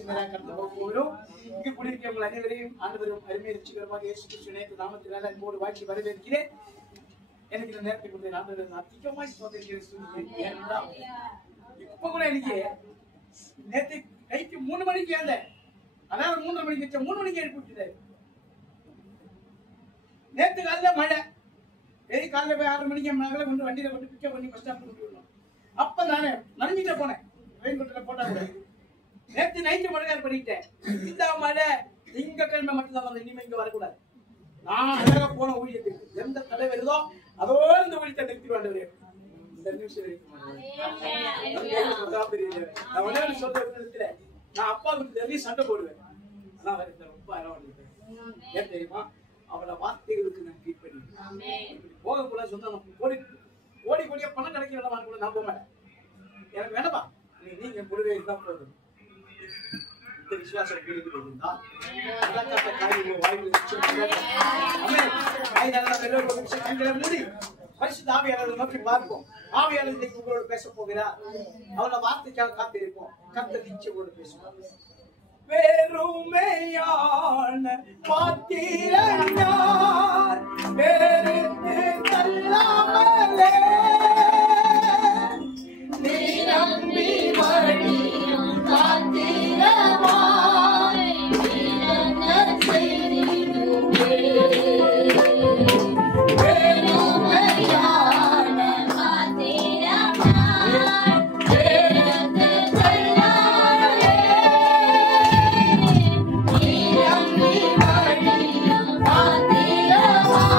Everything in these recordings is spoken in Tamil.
இங்கு குடியிருக்க உங்கள் அனைவரையும் ஆண்டவரும் அருமை ரட்சிகரமாக இயேசு கிறிஸ்துவின் நாமத்தினால் அன்போடு வாழ்த்தி வரவேற்கிறேன். எனக்கு இந்த நேரத்தை கொண்டு ஆண்டவரை அதிகமாய் சோதரிக்கிறேன். இப்ப கூட எனக்கு நேற்று கைக்கு 3 மணிக்கு வந்தேன். அதாவது 3:30 மணிக்கு வச்ச 3 மணிக்கு எழுப்பி விட்டுட்டாரு. நேற்று காலையில மழை. காலையில போய் 6 மணிக்கு மகளை கொண்டு வண்டியில கொண்டு பிக்கப் பண்ணி பஸ் ஸ்டாப் கொண்டு வரணும். அப்ப நானே நனைஞ்சிட்ட போனேன். ரெயின் கோட்ல போட்டாங்க. நேற்று நைட்டு மழைக்கார பண்ணிட்டேன். இந்த மழை திங்கட்கிழமை மட்டும்தான் வந்து இனிமே இங்க வரக்கூடாது. நான் அழகா போன ஊழியத்துக்கு எந்த தடை வருதோ அதோட இந்த ஊழியத்தை நிறுத்திடுவாண்டு. இந்த நிமிஷம் நான் உடனே சொல்ற இடத்துல நான் அப்பாவுக்கு தெரியும் சண்டை போடுவேன். ஆனா அவர் ரொம்ப அரவணைப்பேன். ஏன் தெரியுமா? அவளை வார்த்தைகளுக்கு நான் கீட் பண்ணி போக கூட சொந்தம் கோடி கோடி கோடியா பணம் கிடைக்க வேண்டாம் கூட நான் போக மாட்டேன். எனக்கு வேணப்பா நீங்க கொடுவே இருந்தா போதும். இந்த விசுவாசம் இருந்தா மூடி பரிசுத்த ஆவியாளரை நோக்கி பார்ப்போம். ஆவியாளர் இன்னைக்கு உங்களோட பேச போகிறார். அவளை வார்த்தைக்காக காத்திருப்போம். கர்த்தர் நிச்சயம் உங்களோட பேசுவார். வெறுமையான பாத்திரம் யார் வெறுத்து தள்ளாமலே நீ நம்பி வழியும் காத்திரமாய் நீரங்கள் செய்திடுவே. வெறுமையான பாத்திரம் யார் வெறுத்து தள்ளாமலே நீ நம்பி வழியும் காத்திரமாய்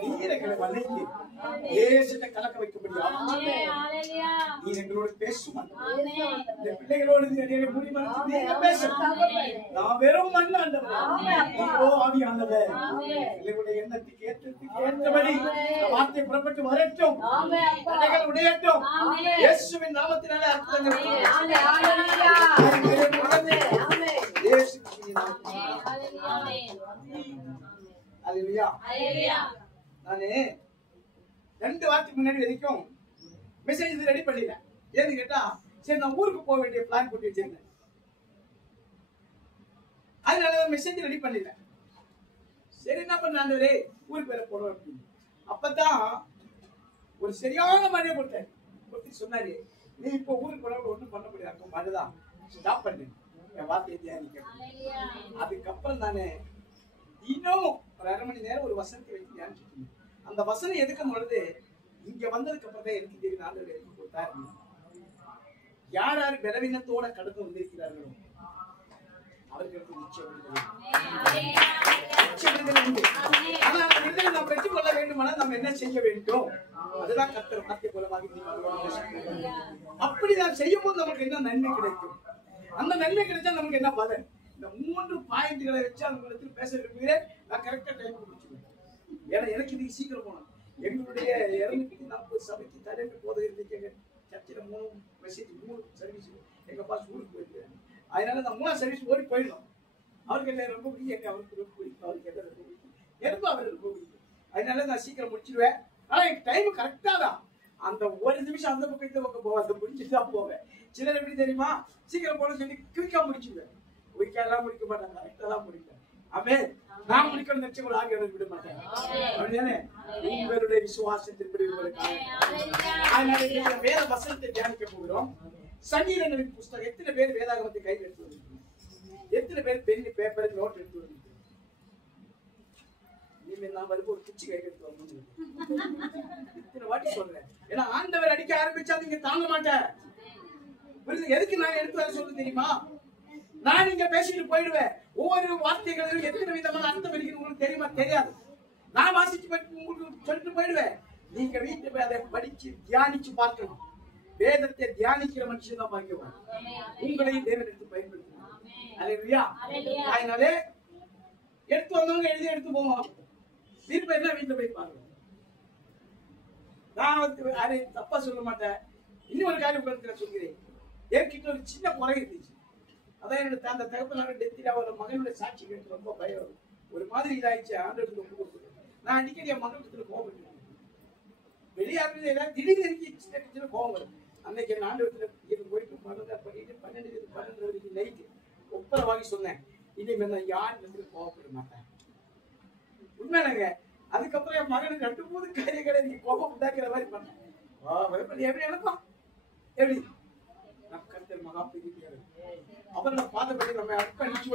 நீரங்கள் கலக்க வைக்கப்படியா நீ எங்களோட பேசுவான். இந்த பிள்ளைகளோடு நான் வெறும் மண் ஆவியானவர் பிள்ளைகளுடைய எண்ணத்துக்கு ஏற்றபடி வார்த்தை புறப்பட்டு வரட்டும். தடைகள் உடையட்டும். இயேசுவின் நாமத்தினாலே அற்புதங்கள் நானே 2 வாரத்துக்கு முன்னாடி வரைக்கும் மெசேஜ் ரெடி பண்ணல. ஏன்னு கேட்டா சரி நான் ஊருக்கு போக வேண்டிய பிளான் போட்டு வச்சிருந்தேன். அதனால மெசேஜ் ரெடி பண்ணல. சரி என்ன பண்ணாண்டவரே ஊருக்கு வேற போறோம் அப்படின்னு. அப்பதான் ஒரு சரியான மழையை கொடுத்தாரு. கொடுத்து சொன்னாரு நீ இப்போ ஊருக்கு போற ஒன்றும் பண்ண முடியாது, மழைதான் ஸ்டாப் பண்ணு என் வார்த்தையை தியானிக்க. அதுக்கப்புறம் தானே இன்னும் ஒரு 1/2 மணி நேரம் ஒரு வசனத்தை வைத்து தியானிச்சுட்டு அந்த வசனம் எதுக்கும் பொழுது இங்க வந்ததுக்கு அப்புறம் தான் எனக்கு தெரியும் ஆண்டவர் எனக்கு கொடுத்தாரு. யார் யார் பலவீனத்தோட கடந்து வந்திருக்கிறார்களோ அவர்களுக்கு நிச்சயம் நாம் பெற்றுக் கொள்ள வேண்டுமானால் நாம் என்ன செய்ய வேண்டும்? அதுதான் கர்த்தர் வார்த்தை மூலமாக அப்படி நாம் செய்யும் போது நமக்கு என்ன நன்மை கிடைக்கும்? அந்த நன்மை கிடைச்சா நமக்கு என்ன பலன்? இந்த 3 பாயிண்ட்களை வச்சு அந்த இடத்துல பேச விரும்புகிறேன். நான் கரெக்டா டைம் முடிச்சுடுவேன். ஏன்னா எனக்கு இதுக்கு சீக்கிரம் போகணும். எங்களுடைய 240 சபைக்கு தலைமை போதகர் இருந்துச்சு. சர்ச்சில் 3 மெசேஜ் 3 சர்வீஸ் எங்க பாஸ் ஊருக்கு போயிருக்காரு. அதனால நான் 3ஆம் சர்வீஸ் ஓடி போயிடணும். அவருக்கு என்ன ரொம்ப பிடிக்கும், எங்க அவருக்கு ரொம்ப பிடிக்கும், அவருக்கு என்ன ரொம்ப பிடிக்கும், எனக்கும் அவர் ரொம்ப பிடிக்கும். அதனால நான் சீக்கிரம் முடிச்சிடுவேன். ஆனா எனக்கு டைம் கரெக்டா தான். அந்த 1 நிமிஷம் அந்த பக்கம் இந்த பக்கம் போவேன். அதை முடிச்சுட்டு தான் போவேன். சிலர் எப்படி தெரியுமா, சீக்கிரம் போன சொல்லி குயிக்கா முடிச்சுடுவேன். குயிக்கெல்லாம் முடிக்க மாட்டாங்க, கரெக்டா முடிப்பேன். ஆமே, நான் முடிக்கணும் நினைச்சு கூட ஆகியோட விட மாட்டேன். அப்படிதானே? உங்களுடைய விசுவாசத்தின்படி அதனால வேத வசனத்தை தியானிக்க போகிறோம். சங்கீதங்களின் புஸ்தகம். எத்தனை பேர் வேதாகமத்தை கையில் எடுத்து வந்து, எத்தனை பேர் பென் பேப்பர் நோட் எடுத்து வந்து, நான் வரும்போது ஒரு குச்சி கையில் எடுத்து வரணும். இத்தனை வாட்டி சொல்றேன். ஏன்னா ஆண்டவர் அடிக்க ஆரம்பிச்சா நீங்க தாங்க மாட்டேன். எதுக்கு நான் எடுத்து வர சொல்றது தெரியுமா? நான் இங்க பேசிட்டு போயிடுவேன். ஒவ்வொரு வார்த்தைகளும் எத்தனை விதமான அர்த்தம் இருக்கு உங்களுக்கு தெரியுமா? தெரியாது. நான் வாசிச்சு உங்களுக்கு சொல்லிட்டு போயிடுவேன். நீங்க வீட்டு போய் அதை படிச்சு தியானிச்சு பார்க்கணும். வேதத்தை தியானிக்கிற மனுஷன் தான் பாக்கியவான். உங்களையும் தேவன் எடுத்து பயன்படுத்தணும். அல்லேலூயா. அதனாலே எடுத்து வந்தவங்க எழுதி எடுத்து போவோம். வீட்டு என்ன வீட்டுல போய் பாருங்க. நான் வந்து அதை தப்பா சொல்ல மாட்டேன். இன்னொரு காரியம் சொல்கிறேன். என்கிட்ட ஒரு சின்ன குறை இருந்துச்சு. அதான் என்னோட அந்த தகப்பனார டெத்தில அவரோட மகனுடைய சாட்சி கேட்டு ரொம்ப பயம். ஒரு மாதிரி இதாயிடுச்சு. ஆண்டவருக்கு ஒப்பு கொடுத்து நான் அடிக்கடி என் மகனத்துல கோபம் வெளியாகிறது எல்லாம் திடீர்னு சின்ன கோபம் வரும். அன்னைக்கு என் ஆண்டவத்துல இது போயிட்டு மகனை பண்ணிட்டு 12 வரைக்கும் நைட்டு ஒப்பரை வாங்கி சொன்னேன். இனிமே நான் யார் கோபப்பட மாட்டேன். உண்மையிலங்க. அதுக்கப்புறம் என் மகனுக்கு 2-3 காரியங்களை நீங்க கோபம் உண்டாக்குற மாதிரி பண்ணேன். எப்படி எனக்கும் எப்படி கர்த்தர் மகா பெரிய அவரை பார்த்தபடி நம்ம அர்ப்பணிச்சு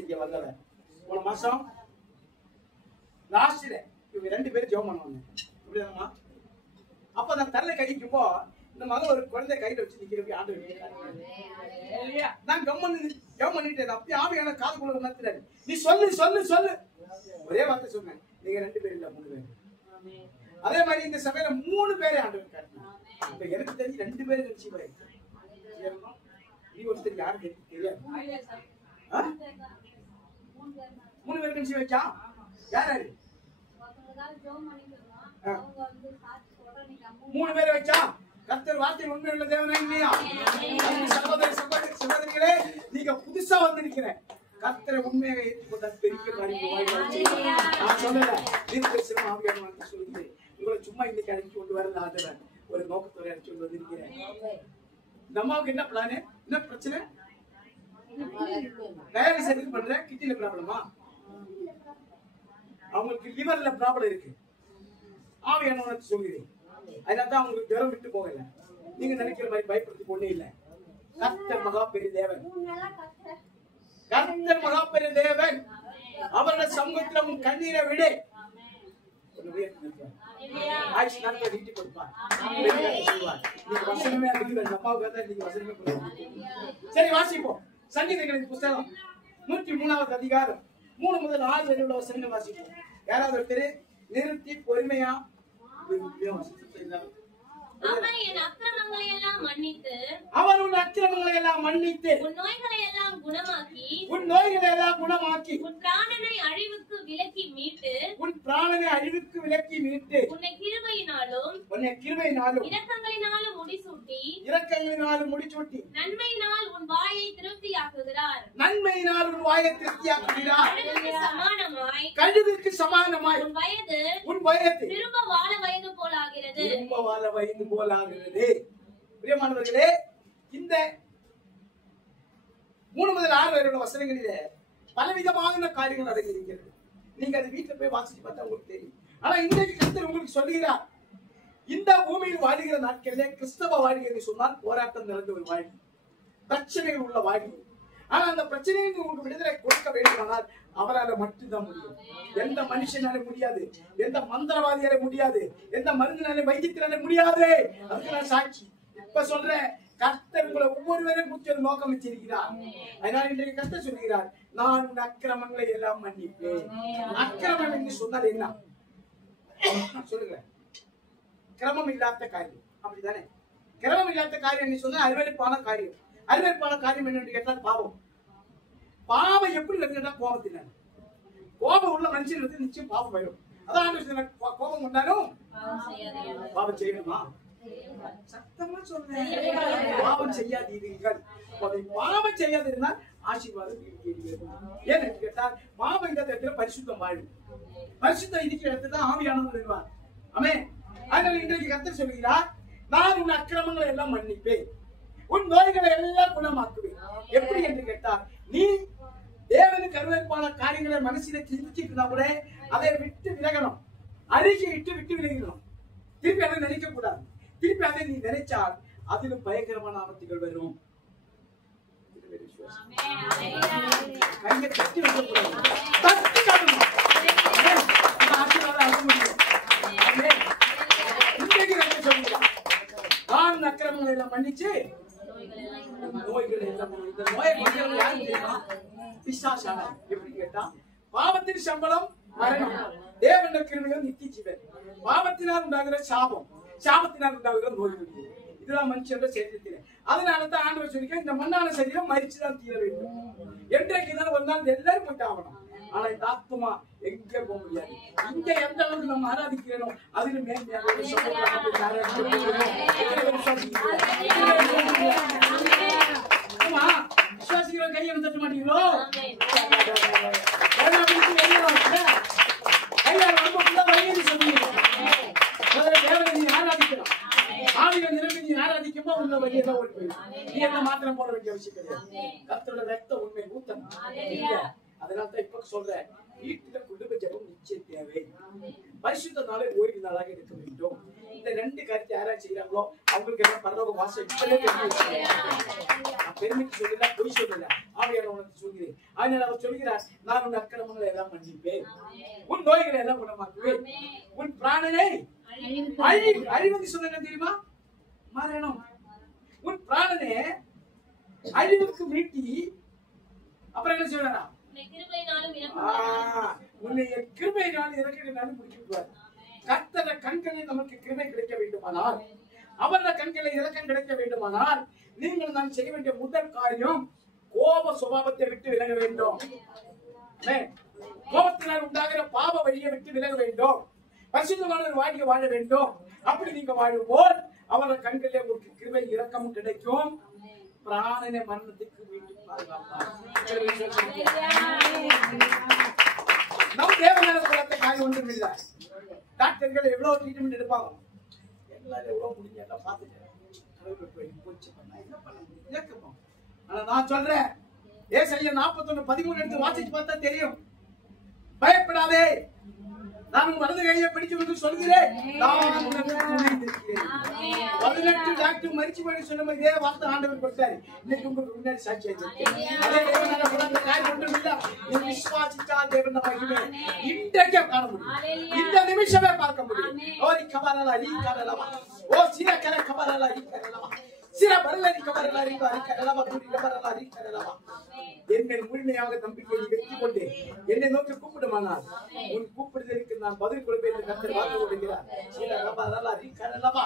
இங்க வந்தவன் போன மாசம் லாஸ்ட்ல இவங்க 2 பேரும் ஜெபம் பண்ணுவாங்க. இப்படிதானா? அப்ப நான் தள்ள கழிக்கும்போ இந்த மகன் ஒரு குழந்தை கையில வச்சு நிக்கிறப்ப ஆண்டு இல்லையா? நான் ஜெபம் பண்ணிட்டேன். அப்படி ஆவியான காதுக்குள்ள உணர்த்துறாரு. நீ சொல்லு சொல்லு சொல்லு. ஒரே வார்த்தை சொன்னேன். நீங்க 2 பேர் இல்ல 3 பேர். அதே மாதிரி இந்த சபையில 3 பேரே ஆண்டவர் காட்டினார். இப்ப எனக்கு தெரிஞ்சு 2 பேரும் நிச்சயமா நீ ஒருத்தர் யாருக்கு தெரியாது. 3 பேருக்கு நிச்சயம் வச்சா யார் யாரு 3 பேரை வச்சா கர்த்தர் வார்த்தை உண்மை உள்ள தேவனா இல்லையா? சகோதரிகளே, நீங்க புதுசா வந்து நிக்கிறேன். கர்த்தரை உண்மையாக ஏற்றுக்கொண்ட பெரிய காரியம் நான் சொல்லல. தீர்க்கதரிசனம் ஆவியானவர் சொல்லுகிறேன். உங்களை சும்மா இன்னைக்கு அழைச்சி கொண்டு வரல. ஆண்டவர் ஒரு நோக்கத்தோட அழைச்சி கொண்டு வந்திருக்கிறேன். இந்த அம்மாவுக்கு என்ன பிளானு, என்ன பிரச்சனை? டயாலிசிஸ் எதுக்கு பண்ற? கிட்னில ப்ராப்ளமா? அவங்களுக்கு லிவர்ல ப்ராப்ளம் இருக்கு. ஆவியானவர் சொல்லுகிறேன். அதனாலதான் அவங்களுக்கு ஜுரம் விட்டு போகல. நீங்க நினைக்கிற மாதிரி பயப்படுத்தி கொண்டே இல்ல. கர்த்தர் மகா பெரிய தேவன். கர்த்தர் மகா பெரிய தேவன். அவருடைய சமூகத்துல உன் கண்ணீரை விடு. ஆயிஷ் நாட்கள் நீட்டி கொடுப்பார். நீங்க வசனமே அடிக்கிற அம்மாவுக்கு தான் நீங்க வசனமே கொடுப்பீங்க. சரி, வாசிப்போம். சங்கீதங்களின் புஸ்தகம் 103வது அதிகாரம் 3 முதல் 6 வரை உள்ள வசனங்கள் வாசிப்போம். யாராவது ஒருத்தர் நிறுத்தி பொறுமையா அவன் என் அக்கிரமங்களை எல்லாம் மன்னித்து, அவன் உன் அக்கிரமங்களை எல்லாம் மன்னித்து, உன் நோய்களை எல்லாம் குணமாக்கி, உன் நோய்களை எல்லாம் குணமாக்கி, உன் பிராணனை அழிவுக்கு விலக்கி மீட்டு, உன் பிராணனை அழிவுக்கு விலக்கி மீட்டு, உன்னை கிருபையினாலும் இரக்கங்களினாலும் முடிசூட்டி, முடிசூட்டி, நன்மையினால் உன் வாயை திருப்தியாக்குகிறார். நன்மையினால் உன் வாயை திருப்தியாக்குகிறார். கழுகுக்கு சமானமாய் உன் வயது திரும்ப வாழ வயது போலாகிறது. பிரியமானவர்களே, இந்த 3 முதல் 6 வரை உள்ள வசனங்களிலே பலவிதமான காரியங்கள் அடங்கியிருக்கிறது. நீங்க அது வீட்டுல போய் வாசிச்சு பார்த்தா உங்களுக்கு தெரியும். ஆனா இன்றைக்கு கர்த்தர் உங்களுக்கு சொல்லுகிறார், இந்த பூமியில் வாழ்கிற நாட்களிலே கிறிஸ்தவ வாழ்க்கை என்று சொன்னால் போராட்டம் நிறைந்த ஒரு வாழ்க்கை, பிரச்சனைகள் உள்ள வாழ்க்கை. ஆனா அந்த பிரச்சனைக்கு உங்களுக்கு விடுதலை கொடுக்க வேண்டுமானால் அவரால் மட்டும்தான் முடியும். எந்த மனுஷனால முடியாது, எந்த மந்திரவாதியால முடியாது, எந்த மருந்தினால வைத்தியத்தினால முடியாது. அதுக்கு நான் சாட்சி. இப்ப சொல்றேன், கர்த்தர் உங்களை ஒவ்வொருவரையும் குறித்து ஒரு நோக்கம் வச்சிருக்கிறார். அதனால இன்றைக்கு கர்த்தர் சொல்கிறார், நான் உன் அக்கிரமங்களை எல்லாம் மன்னிப்பேன். அக்கிரமம் என்று சொன்னால் என்ன சொல்லுங்க? கிரமம் இல்லாத காரியம், அப்படித்தானே? கிரமம் இல்லாத காரியம் என்று சொன்னா அருவருப்பான காரியம். அருவருப்பான காரியம் என்னன்னு கேட்டால் பாவம். பாவம் எப்படி வருதுன்னா கோபத்தினால. கோபம் உள்ள மனுஷனுக்கு நிச்சயம் பாவம் வரும். அதான் கோபம் உண்டாலும் பாவம் செய்யணுமா? சத்தமா சொல்றேன், பாவம் செய்யாதீர்கள். பாவம் செய்யாதிருந்தா ஆசீர்வாதம் ஏன்னு கேட்டால் பாவம் இந்த இடத்துல பரிசுத்தம் வாழும். பரிசுத்தம் இருக்கிற இடத்துல ஆவியானவர் வருவார். ஆமென். அதனால இன்றைக்கு கர்த்தர் சொல்கிறார், நான் உன் அக்கிரமங்களை எல்லாம் மன்னிப்பேன், உன் நோய்களை எல்லாம் குணமாக்குவேன். எப்படி என்று கேட்டார், நீ தேவனுக்கு அருவருப்பான காரியங்களை மனசில சிந்திச்சுட்டு கூட அதை விட்டு விலகணும், அறிக்கையிட்டு விட்டு விலகணும். திருப்பி அதை நினைக்க கூடாது. திருப்பி அதை நீ நினைச்சால் அதிலும் பயங்கரமான ஆபத்துகள் வரும். கையை தட்டி வைக்கக்கூடாது, தட்டி காட்டணும். நான் அக்கிரமங்களை எல்லாம் மன்னிச்சு நோய்களை எல்லாம், இந்த நோயை மன்னிக்கிறது யாரு தெரியுமா? பிசாசான. எப்படி கேட்டா, பாவத்தின் சம்பளம் மரணம், தேவனுடைய கிருபையோ நித்திய ஜீவன். பாவத்தினால் உண்டாகிற சாபம், சாபத்தினால் உண்டாகிற நோய்கள், இதுதான் மனுஷன் சரீரத்திலே. அதனாலதான் ஆண்டவர் சொல்லிக்க, இந்த மண்ணான சரீரம் மரிச்சுதான் தீர வேண்டும். என்றைக்குதான் ஒரு நாள் எல்லாரும் போயிட்டு ஆகணும். ஆனா இந்த ஆத்மா எங்க போக முடியாது. இங்க எந்த அளவுக்கு நம்ம ஆராதிக்கிறோம் அதில் மேன்மையாக விசுவாசிக்கிற கையை தட்ட மாட்டீங்களோ? கையால ரொம்ப வழியை சொன்னீங்க. தேவனை நீ ஆராதிக்கிறோம், ஆவிகள் நிரம்பி நீ ஆராதிக்கும்போ உள்ள வழியெல்லாம் ஓடி போயிடும். நீ என்ன மாத்திரம் போட வேண்டிய அவசியம் கிடையாது. கர்த்தரோட ரத்த உண்மை ஊத்தணும். அதனால்தான் இப்ப சொல்றேன், வீட்டுல குடும்ப ஜெபம் நிச்சயம் தேவை. பரிசுத்த நாளை ஓய்வு நாளாக இருக்க வேண்டும். இந்த ரெண்டு கருத்தை யாராவது செய்யறாங்களோ அவங்களுக்கு எல்லாம் பரலோக வாசம் இப்பவே நான் பெருமைக்கு சொல்லல, பொய் சொல்லல, ஆவியார் உனக்கு சொல்கிறேன். அதனால அவர் சொல்கிறார், நான் உன் அக்கிரமங்களை எல்லாம் மன்னிப்பேன், உன் நோய்களை எல்லாம் குணமாக்குவேன், உன் பிராணனை அழிவுக்கு சொன்ன தெரியுமா? மரணம். உன் பிராணனை அழிவுக்கு மீட்டி அப்புறம் என்ன சொல்றாரா? உன்னுடைய கிருபையினால் இறக்கினாலும் முடிக்கிறார். கர்த்தர கண்களை நமக்கு கிருபை கிடைக்க வேண்டுமானால், அவரது கண்களை இறக்கம் கிடைக்க வேண்டுமானால், நீங்கள் நான் செய்ய வேண்டிய முதல் காரியம் கோப சுபாவத்தை விட்டு விலக வேண்டும். கோபத்தினால் உண்டாகிற பாவ வழியை விட்டு விலக வேண்டும். பரிசுத்தமான ஒரு வாழ்க்கை வாழ வேண்டும். அப்படி நீங்க வாழும்போது அவரது கண்களிலே உங்களுக்கு கிருபை இரக்கமும் கிடைக்கும். பிராணனை மரணத்துக்கு வீட்டு பாதுகாப்பார். நம் தேவனான குலத்தை காரியம் ஒன்றும் இல்லை. டாக்டர்கள் எவ்வளவு ட்ரீட்மெண்ட் எடுப்பாங்க, எல்லாரும் எவ்வளவு முடிஞ்ச எல்லாம் பார்த்துட்டேன். ஆனா நான் சொல்றேன், ஏசாயா 41:13 எடுத்து வாசிச்சு பார்த்தா தெரியும். பயப்படாதே, நான் வலது கையை பிடிச்சு வந்து சொல்கிறேன், நான் உனக்கு துணை நிற்கிறேன். 18 டாக்டர் மரிச்சு போய் சொன்ன இதே வார்த்தை ஆண்டவர் கொடுத்தாரு. இன்னைக்கு உங்களுக்கு முன்னாடி சாட்சி விசுவாசிச்சா தேவன் மகிமை இன்றைக்கே காண முடியும், இந்த நிமிஷமே பார்க்க முடியும். ஓரி கபரலா நீ கரலவா, ஓ சிர கர கபரலா நீ கரலவா, சிர பரல நீ கபரலா நீ கரலவா, கூடி கபரலா நீ கரலவா. என்னை முழுமையாக நம்பிக்கை வெற்றி கொண்டு என்னை நோக்கி கூப்பிடுமானால் உன் கூப்பிடுதலுக்கு நான் பதில் கொடுப்பேன் என்று கர்த்தர் வாக்கு கொடுக்கிறார். சிர கபரலா நீ கரலவா.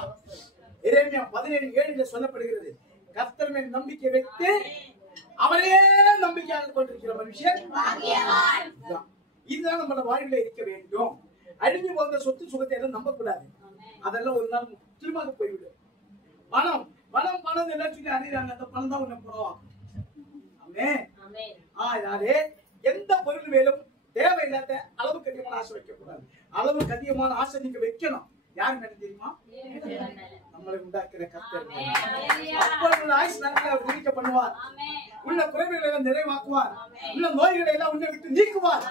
எரேமியா 17:7 சொல்லப்படுகிறது, கர்த்தர் மேல் நம்பிக்கை வைத்து அவரையே நம்பிக்கையாக கொண்டிருக்கிற மனுஷன் பாக்கியவான். இதுதான் நம்ம வாழ்வில் இருக்க வேண்டும். அழிஞ்சு போகிற சொத்து சுகத்தை எல்லாம் நம்ப கூடாது. அதெல்லாம் ஒரு நாள் திரும்ப போய்விடும். பணம் பணம் பணம் எல்லாத்தையும் அறிகிறாங்க, அந்த பணம் தான் உன்னை புறவாகும். அதனாலே எந்த பொருள் மேலும் தேவையில்லாத அளவுக்கு அதிகமான ஆசை வைக்க கூடாது. அளவுக்கு அதிகமான ஆசை நீங்க வைக்கணும். யாரு மேல தெரியுமா? நம்மளை உண்டாக்குற கர்த்தர். அப்பொழுது ஆயுஷ் நாட்களை அவர் நீக்க பண்ணுவார். உள்ள குறைவுகளை எல்லாம் நிறைவாக்குவார். உள்ள நோய்களை எல்லாம் உன்னை விட்டு நீக்குவார்.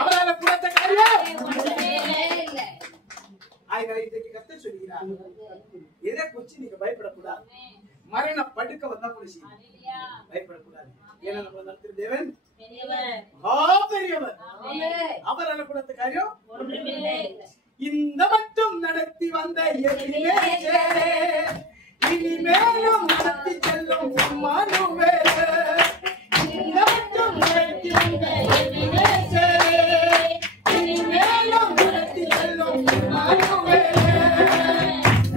அவரால் கூடாத காரியம் இல்லை. அதனால இன்றைக்கு கர்த்தர் சொல்கிறார், எதை குறிச்சு நீங்க பயப்படக்கூடாது. மரண படுக்க வந்தா கூட பயப்படக்கூடாது. ஏன்னா நம்ம நடத்துற தேவன் பெரியவர். அவரால் கூடாத காரியம் இந்த மட்டும் நடத்தி வந்த இனிமேலும் நடத்தி செல்லும் இந்த மட்டும் நடத்தி வந்த இனிமேலும் நடத்தி செல்லும்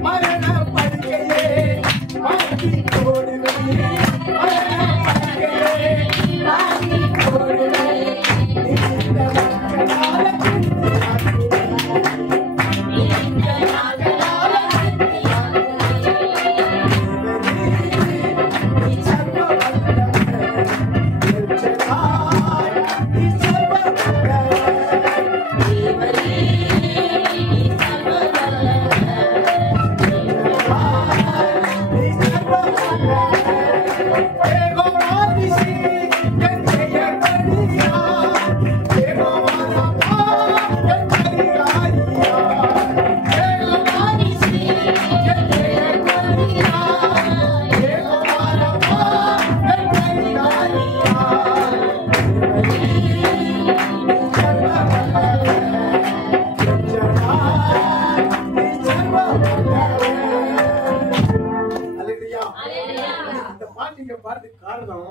மரண படுக்கையே மாற்றி போடுவே, மரண படுக்கையே மாற்றி போடுவே. இந்த இந்த பாட்டு இங்க பாடுறதுக்கு காரணம்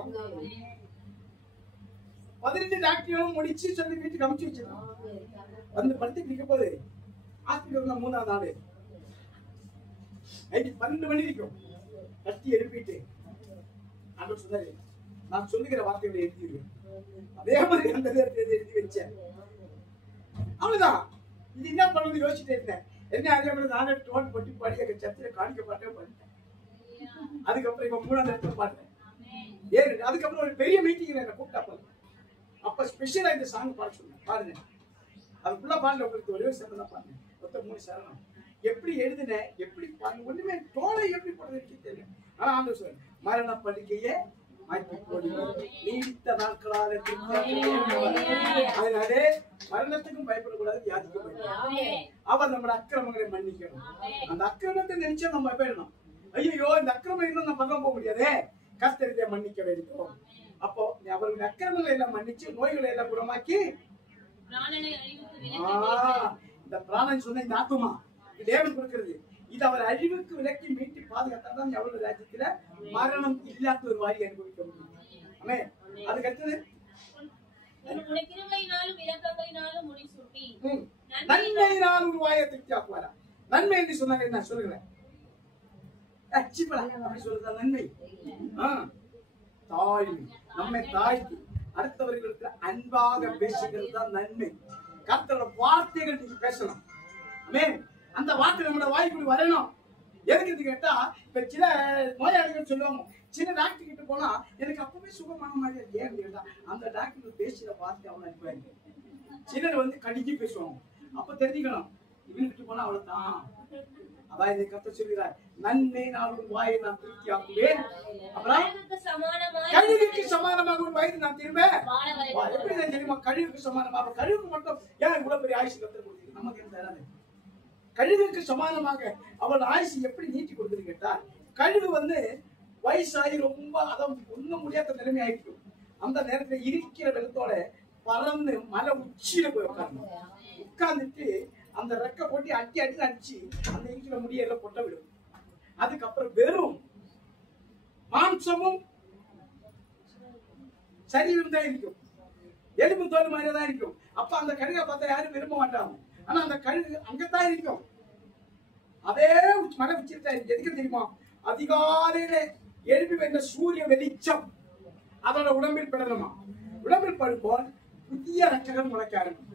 18 டாக்டரும் முடிச்சு சொல்லி வீட்டுக்கு அமுச்சு வச்சிருக்கோம். வந்து படுத்து நிற்க போது ஹாஸ்பிட்டல் 3ஆவது நாள் நைட்டு 12 மணி இருக்கும். கட்டி எழுப்பிட்டு ஆண்டவர் சொன்னாரு, நான் சொல்லுகிற வார்த்தைகளை எழுதிடுவேன். அதே மாதிரி அந்த நேரத்தை எழுதி வச்சேன். அவ்வளவுதான். இது என்ன பண்ணுறது யோசிச்சுட்டு இருந்தேன். என்ன அதே மாதிரி நானே டோன் போட்டு பாடி எங்க சர்ச்சில் காணிக்கப்பட்டே பண்ணிட்டேன். அதுக்கப்புறம் இப்ப 3ஆவது இடத்துல பாடுறேன். ஏன் அதுக்கப்புறம் ஒரு பெரிய மீட்டிங் என்ன கூப்பிட்டா அப்ப ஸ்பெஷலா இந்த சாங் பாட சொன்னேன். பாருங்க, அதுக்குள்ள பாடல உங்களுக்கு ஒரே சரணம் தான் பாருங்க. மொத்தம் 3 சரணம். எப்படி எழுதுனேன், எப்படி பாருங்க, ஒண்ணுமே தோலை எப்படி போடுறது தெரியல. ஆனா ஆண்டவர் சொல்ற மரண படுக்கையே மாற்றி போடு, நீடித்த நாட்களாக அதனாலே மரணத்துக்கும் பயப்படக்கூடாது, வியாதிக்கும் பயப்படக்கூடாது. அவர் நம்மளோட அக்கிரமங்களை மன்னிக்கணும். அந்த அக்கிரமத்தை நினைச்சா நம்ம பயப்படணும். ஐயோ இந்த அக்கிரமம் இருந்தா நம்ம பக்கம் போக முடியாதே, கர்த்தரை மன்னிக்க வேண்டும். அப்போ அவர்களுடைய அக்கிரமங்களை எல்லாம் மன்னிச்சு நோய்களை எல்லாம் குணமாக்கி இந்த பிராணன் சொன்ன இந்த ஆத்துமா தேவன் கொடுக்கிறது. இது அவர் அழிவுக்கு விலக்கி மீட்டி பாதுகாத்தான் அவருடைய ராஜ்யத்துல மரணம் இல்லாத ஒரு வாரி அனுபவிக்க முடியும். ஆமே. அதுக்கு அடுத்தது நன்மையினால் ஒரு வாயை திருப்தி ஆக்குவாரா. நன்மை என்று சொன்னாங்க என்ன சொல்லுங்க. அப்படி சொல்றதா நன்மை. தாழ்மை, நம்மை தாழ்த்தி அடுத்தவர்களுக்கு அன்பாக பேசுகிறது தான் நன்மை. கர்த்தரோட வார்த்தைகள் நீங்க பேசணும். ஆமென். அந்த வார்த்தை நம்மளோட வாய்க்குள்ள வரணும். எதுக்கு கேட்டா, இப்ப சில நோயாளிகள் சொல்லுவாங்க, சின்ன டாக்டர் கிட்ட போனா எனக்கு அப்பவே சுகமான மாதிரி ஏன் கேட்டா அந்த டாக்டர் பேசுற வார்த்தை அவனை அனுப்புவாங்க. சிலர் வந்து கடிச்சு பேசுவாங்க. அப்ப தெரிஞ்சுக்கணும் இவனுக்கு போனா அவ்வளவுதான். அதான் இதை கர்த்தர் சொல்கிறார், நன்மை நாளும் வாயை நான் திருப்தி ஆக்குவேன். அப்புறம் கழுகுக்கு சமானமாக ஒரு வயது நான் திரும்பேன். எப்படி நான் தெரியுமா? கழுகுக்கு சமானமாக. கழுகுக்கு மட்டும் ஏன் இவ்வளவு பெரிய ஆயுசு கர்த்தர் கொடுத்தீங்க? நமக்கு என்ன தராது? கழுகுக்கு சமானமாக அவள் ஆயுசு எப்படி நீட்டி கொடுக்குது கேட்டா, கழுகு வந்து வயசாகி ரொம்ப அதான் ஒண்ணும் முடியாத நிலைமை ஆயிடும். அந்த நேரத்துல இருக்கிற வெள்ளத்தோட பறந்து மலை உச்சியில போய் உட்காரணும். உட்கார்ந்துட்டு அந்த ரெக்க போட்டி அடி அடிச்சு அந்த இருக்கிற முடியெல்லாம் கொட்ட விடும். அதுக்கப்புறம் வெறும் மாம்சமும் சரீரம் தான் இருக்கும், எலும்பு தோல் மாதிரி தான் இருக்கும். அப்ப அந்த கழுகை பார்த்தா யாரும் விரும்ப மாட்டாங்க. ஆனா அந்த கழுகு அங்கத்தான் இருக்கும், அதே மலை உச்சிதான் இருக்கு. எதுக்கு தெரியுமா? அதிகாலையில எழுப்பி வந்த சூரிய வெளிச்சம் அதோட உடம்பில் படணுமா. உடம்பில் படுப்போல் புதிய ரட்சகர் முளைக்க ஆரம்பிக்கும்.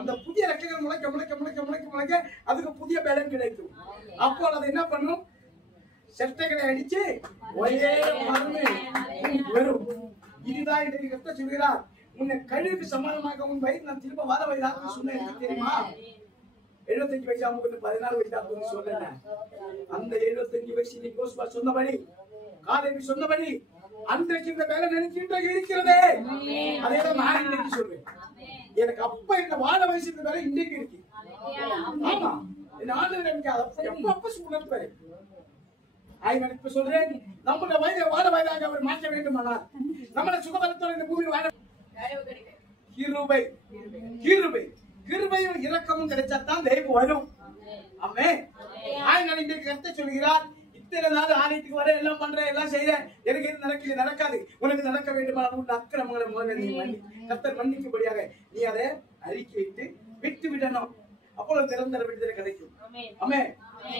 அந்த புதிய ரட்சகர் முளைக்க முளைக்க முளைக்க முளைக்க முளைக்க அதுக்கு புதிய பலம் கிடைக்கும். அப்போ அது என்ன பண்ணும்? செட்டைகளை அடிச்சு ஒரே மருந்து வரும். இதுதான் இன்றைக்கு கர்த்தர் சொல்கிறார், உன்னை கழுகுக்கு சமானமாக உன் வயது நான் திரும்ப வர வயதாக சொன்னேன். எனக்கு தெரியுமா? 75 வயசா 14 வயசா சொல்ல அந்த 75 வயசு நீ கோஸ்பா சொன்னபடி காலைக்கு சொன்னபடி அன்றைக்கு இந்த வேலை நினைக்கின்ற இருக்கிறதே. அதேதான் நான் இன்னைக்கு சொல்றேன். எனக்கு அப்ப இந்த வாழ வயசு இந்த வேலை இன்றைக்கு இருக்கு. ஆமா, ஆண்டவர் எனக்கு எப்ப உணர்ப்பாரு. இப்ப சொல்றேன், நம்முடைய வயதை வாழ வயதாக அவர் மாற்ற வேண்டுமானால் நம்மளை சுகபலத்தோட இந்த பூமி வாழ கிருபை கிருபை கிருபையும் இரக்கமும் கிடைச்சாதான் தெய்வம் வரும். ஆமென். ஆயினால இன்றைக்கு கர்த்தர் சொல்கிறார், இத்தனை நாள் ஆலயத்துக்கு வர எல்லாம் பண்றேன் எல்லாம் செய்யறேன், எனக்கு இது நடக்காது. உனக்கு நடக்க வேண்டுமானால் உன் அக்கிரமங்களை முதல்ல நீ மன்னி கர்த்தர் மன்னிக்கும்படியாக நீ அதை அறிக்கையிட்டு விட்டு விடணும். அப்பொழுது நிரந்தர விடுதலை கிடைக்கும். ஆமென்.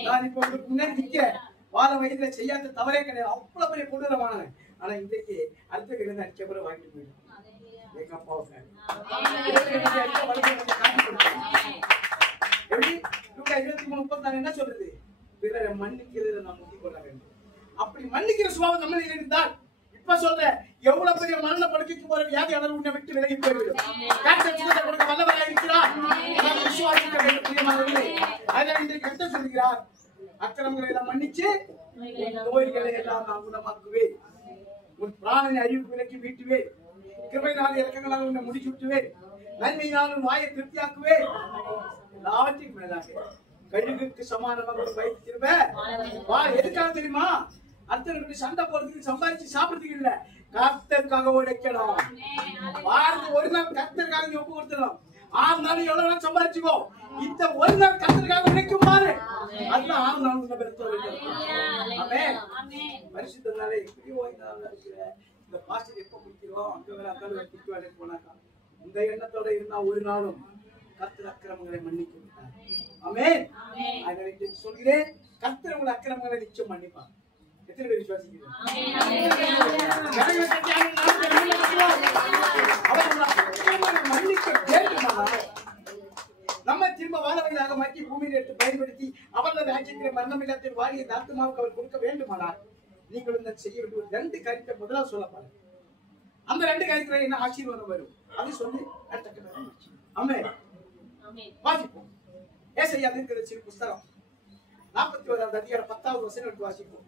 நான் இப்ப உங்களுக்கு முன்னாடி நிக்கிறேன், வாழ வயதுல செய்யாத தவறே கிடையாது, அவ்வளவு பெரிய கொடூரமானவன். ஆனா இன்றைக்கு அடுத்த கிழமை அடிச்ச பிறகு வாங்கிட்டு போயிடும். எங்க அப்பாவுக்கு எப்படி 23:34 என்ன சொல்றது? பிறரை மன்னிக்கிறத நாம் முந்திக் கொள்ள வேண்டும். அப்படி மன்னிக்கிற சுபாவம் நம்ம இருந்தால், இப்ப சொல்ற எவ்வளவு பெரிய மரண படுக்கைக்கு போற வியாதியாளர் உன்னை விட்டு விலகி போய்விடும். கொடுக்க வல்லவராக இருக்கிறார். விசுவாசிக்க வேண்டும் பிரியமானவர்களே. அதனால இன்றைக்கு கர்த்தர் சொல்கிறார், அக்கிரமங்களை எல்லாம் மன்னிச்சு நோய்களை எல்லாம் நான் குணமாக்குவேன், உன் பிராணனை அழிவுக்கு விலக்கி வீட்டுவேன், கிருபையினால் இறக்கங்களால் உன்னை முடிச்சு விட்டுவேன், நன்மையினால் உன் வாயை திருப்தியாக்குவேன். எல்லாவற்றையும் மேலாக கழுகுக்கு சமானமாக ஒரு வயது திரும்ப வா. எதுக்காக தெரியுமா? அடுத்தவர்களுக்கு சண்டை போறதுக்கு சம்பாதிச்சு சாப்பிடுறதுக்கு இல்ல, கர்த்தருக்காக உழைக்கணும். வாரத்துக்கு ஒரு நாள் கர்த்தருக்காக நீ ஒப்பு கொடுத்துடணும். 6 நாள் எவ்வளவு நாள் சம்பாதிச்சுக்கோ, இந்த ஒரு நாள் கர்த்தருக்காக உழைக்கும் பாரு, அதுல 6 நாள் உன்னை பெருத்த வேண்டும். ஆமென். பரிசுத்தனாலே இப்படி ஓய்ந்தால் இருக்கிற இந்த பாஸ்டர் எப்ப குடிக்கிறோம் அங்க வேற அக்கால குடிக்க வேலை போனாக்கா இந்த எண்ணத்தோட இருந்தா ஒரு நாளும் கர்த்தர் அக்கிரமங்களை மன்னிக்க விட்டார். ஆமென். அதனால சொல்கிறேன், கர்த்தர் உங்கள் அக்கிரமங்களை நிச்சயம் மன்னிப்பார். எத்தனை பேர் விசுவாசிக்கிறீங்க? நம்ம திரும்ப வாழவையாக மாற்றி பூமியில் எடுத்து பயன்படுத்தி அவரது ராஜ்யத்திலே மரணமில்லாத வாரிய ஆத்மாவுக்கு அவர் கொடுக்க வேண்டுமானால் நீங்கள் இந்த செய்ய வேண்டிய 2 காரியத்தை முதலாவது சொல்ல பாருங்க. அந்த 2 காரியத்துல என்ன ஆசீர்வாதம் வரும் அது சொல்லி ஆமென். வாசிப்போம். ஏசாயா தீர்க்கதரிசி புத்தகம் 41ஆம் அதிகாரம் 10வது வசனம் எடுத்து வாசிப்போம்.